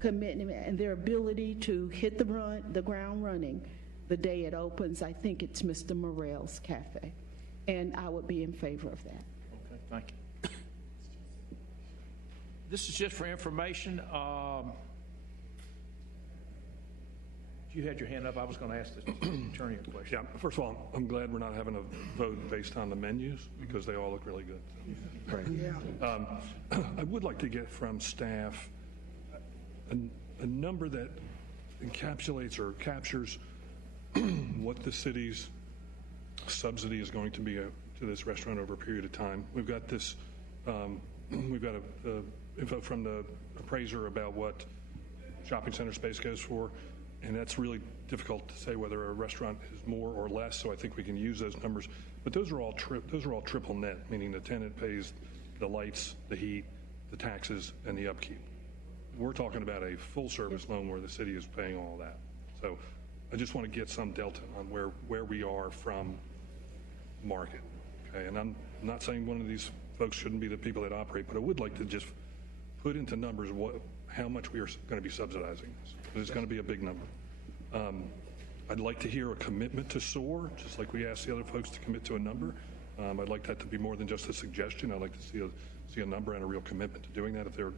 commitment, and their ability to hit the ground running the day it opens, I think it's Mr. Morrell's Cafe, and I would be in favor of that. Okay, thank you. This is just for information. You had your hand up. I was going to ask the attorney a question. Yeah, first of all, I'm glad we're not having a vote based on the menus because they all look really good. Right. Yeah. I would like to get from staff a number that encapsulates or captures what the city's subsidy is going to be to this restaurant over a period of time. We've got this, we've got info from the appraiser about what shopping center space goes for. And that's really difficult to say whether a restaurant is more or less, so I think we can use those numbers. But those are all triple net, meaning the tenant pays the lights, the heat, the taxes, and the upkeep. We're talking about a full-service loan where the city is paying all that. So I just want to get some delta on where we are from market. Okay, and I'm not saying one of these folks shouldn't be the people that operate, but I would like to just put into numbers how much we are going to be subsidizing this. It's going to be a big number. I'd like to hear a commitment to SOAR, just like we asked the other folks to commit to a number. I'd like that to be more than just a suggestion. I'd like to see a number and a real commitment to doing that if those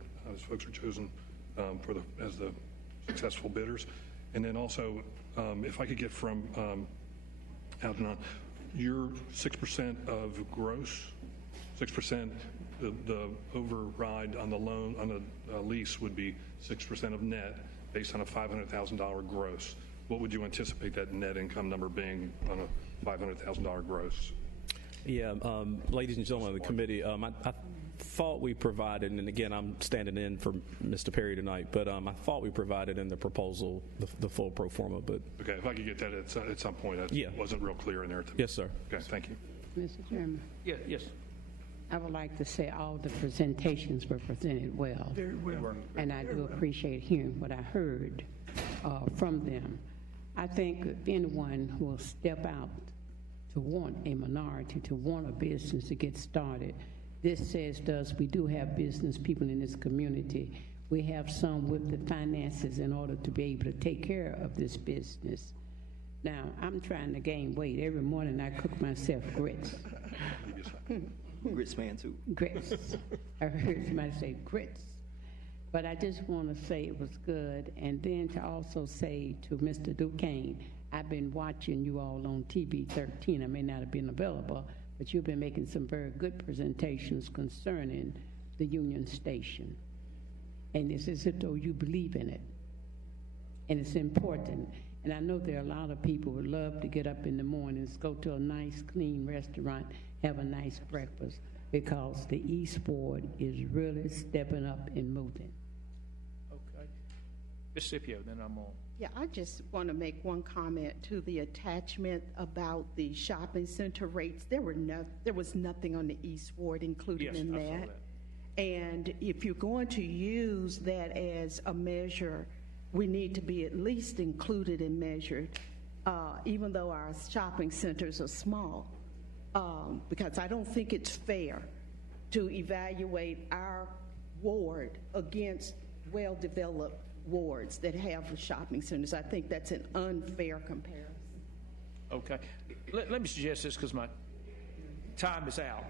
folks are chosen as the successful bidders. And then also, if I could get from Algernon, your 6% of gross, 6%, the override on the loan, on the lease would be 6% of net based on a $500,000 gross. What would you anticipate that net income number being on a $500,000 gross? Yeah, ladies and gentlemen of the committee, I thought we provided, and again, I'm standing in for Mr. Perry tonight, but I thought we provided in the proposal the full pro forma. But okay, if I could get that at some point, that wasn't real clear in there to me. Yes, sir. Okay, thank you. Mr. Chairman, Yes. I would like to say all the presentations were presented well. Very well. And I do appreciate hearing what I heard from them. I think if anyone will step out to want a minority, to want a business to get started, this says to us we do have business people in this community. We have some with the finances in order to be able to take care of this business. Now, I'm trying to gain weight. Every morning I cook myself grits. Grits man, too. Grits. I heard somebody say grits. But I just want to say it was good. And then to also say to Mr. Duquesne, I've been watching you all on TV 13. I may not have been available, but you've been making some very good presentations concerning the Union Station. And it's as though you believe in it. And it's important. And I know there are a lot of people who love to get up in the mornings, go to a nice, clean restaurant, have a nice breakfast, because the East Ward is really stepping up and moving. Okay. Ms. Scipio, then I'm on. Yeah, I just want to make one comment to the attachment about the shopping center rates. There was nothing on the East Ward included in I that. saw that. And if you're going to use that as a measure, we need to be at least included and measured, even though our shopping centers are small, because I don't think it's fair to evaluate our ward against well-developed wards that have shopping centers. I think that's an unfair comparison. Okay. Let me suggest this because my time is out.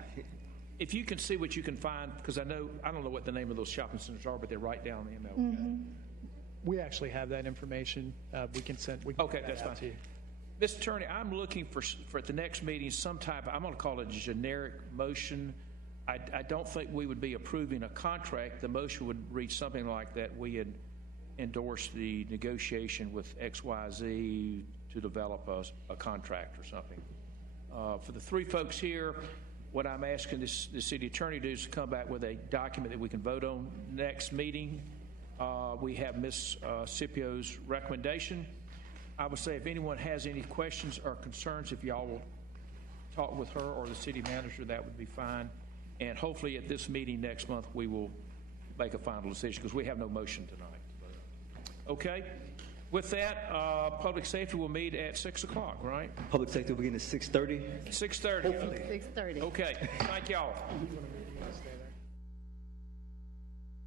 If you can see what you can find, because I don't know what the name of those shopping centers are, but they're right down the ML. Mm-hmm. We actually have that information. We can Okay, that's that fine. to you. Mr. Attorney, I'm looking for at the next meeting some type, I'm going to call it a generic motion. I don't think we would be approving a contract. The motion would read something like that. We had endorsed the negotiation with XYZ to develop a contract or something. For the three folks here, what I'm asking the city attorney to do is to come back with a document that we can vote on next meeting. We have Ms. Scipio's recommendation. I would say if anyone has any questions or concerns, if y'all will talk with her or the city manager, that would be fine. And hopefully at this meeting next month, we will make a final decision because we have no motion tonight. Okay? With that, public safety will meet at 6 o'clock, right? Public safety will begin at 6:30. 6:30. 6:30. Okay. Thank y'all.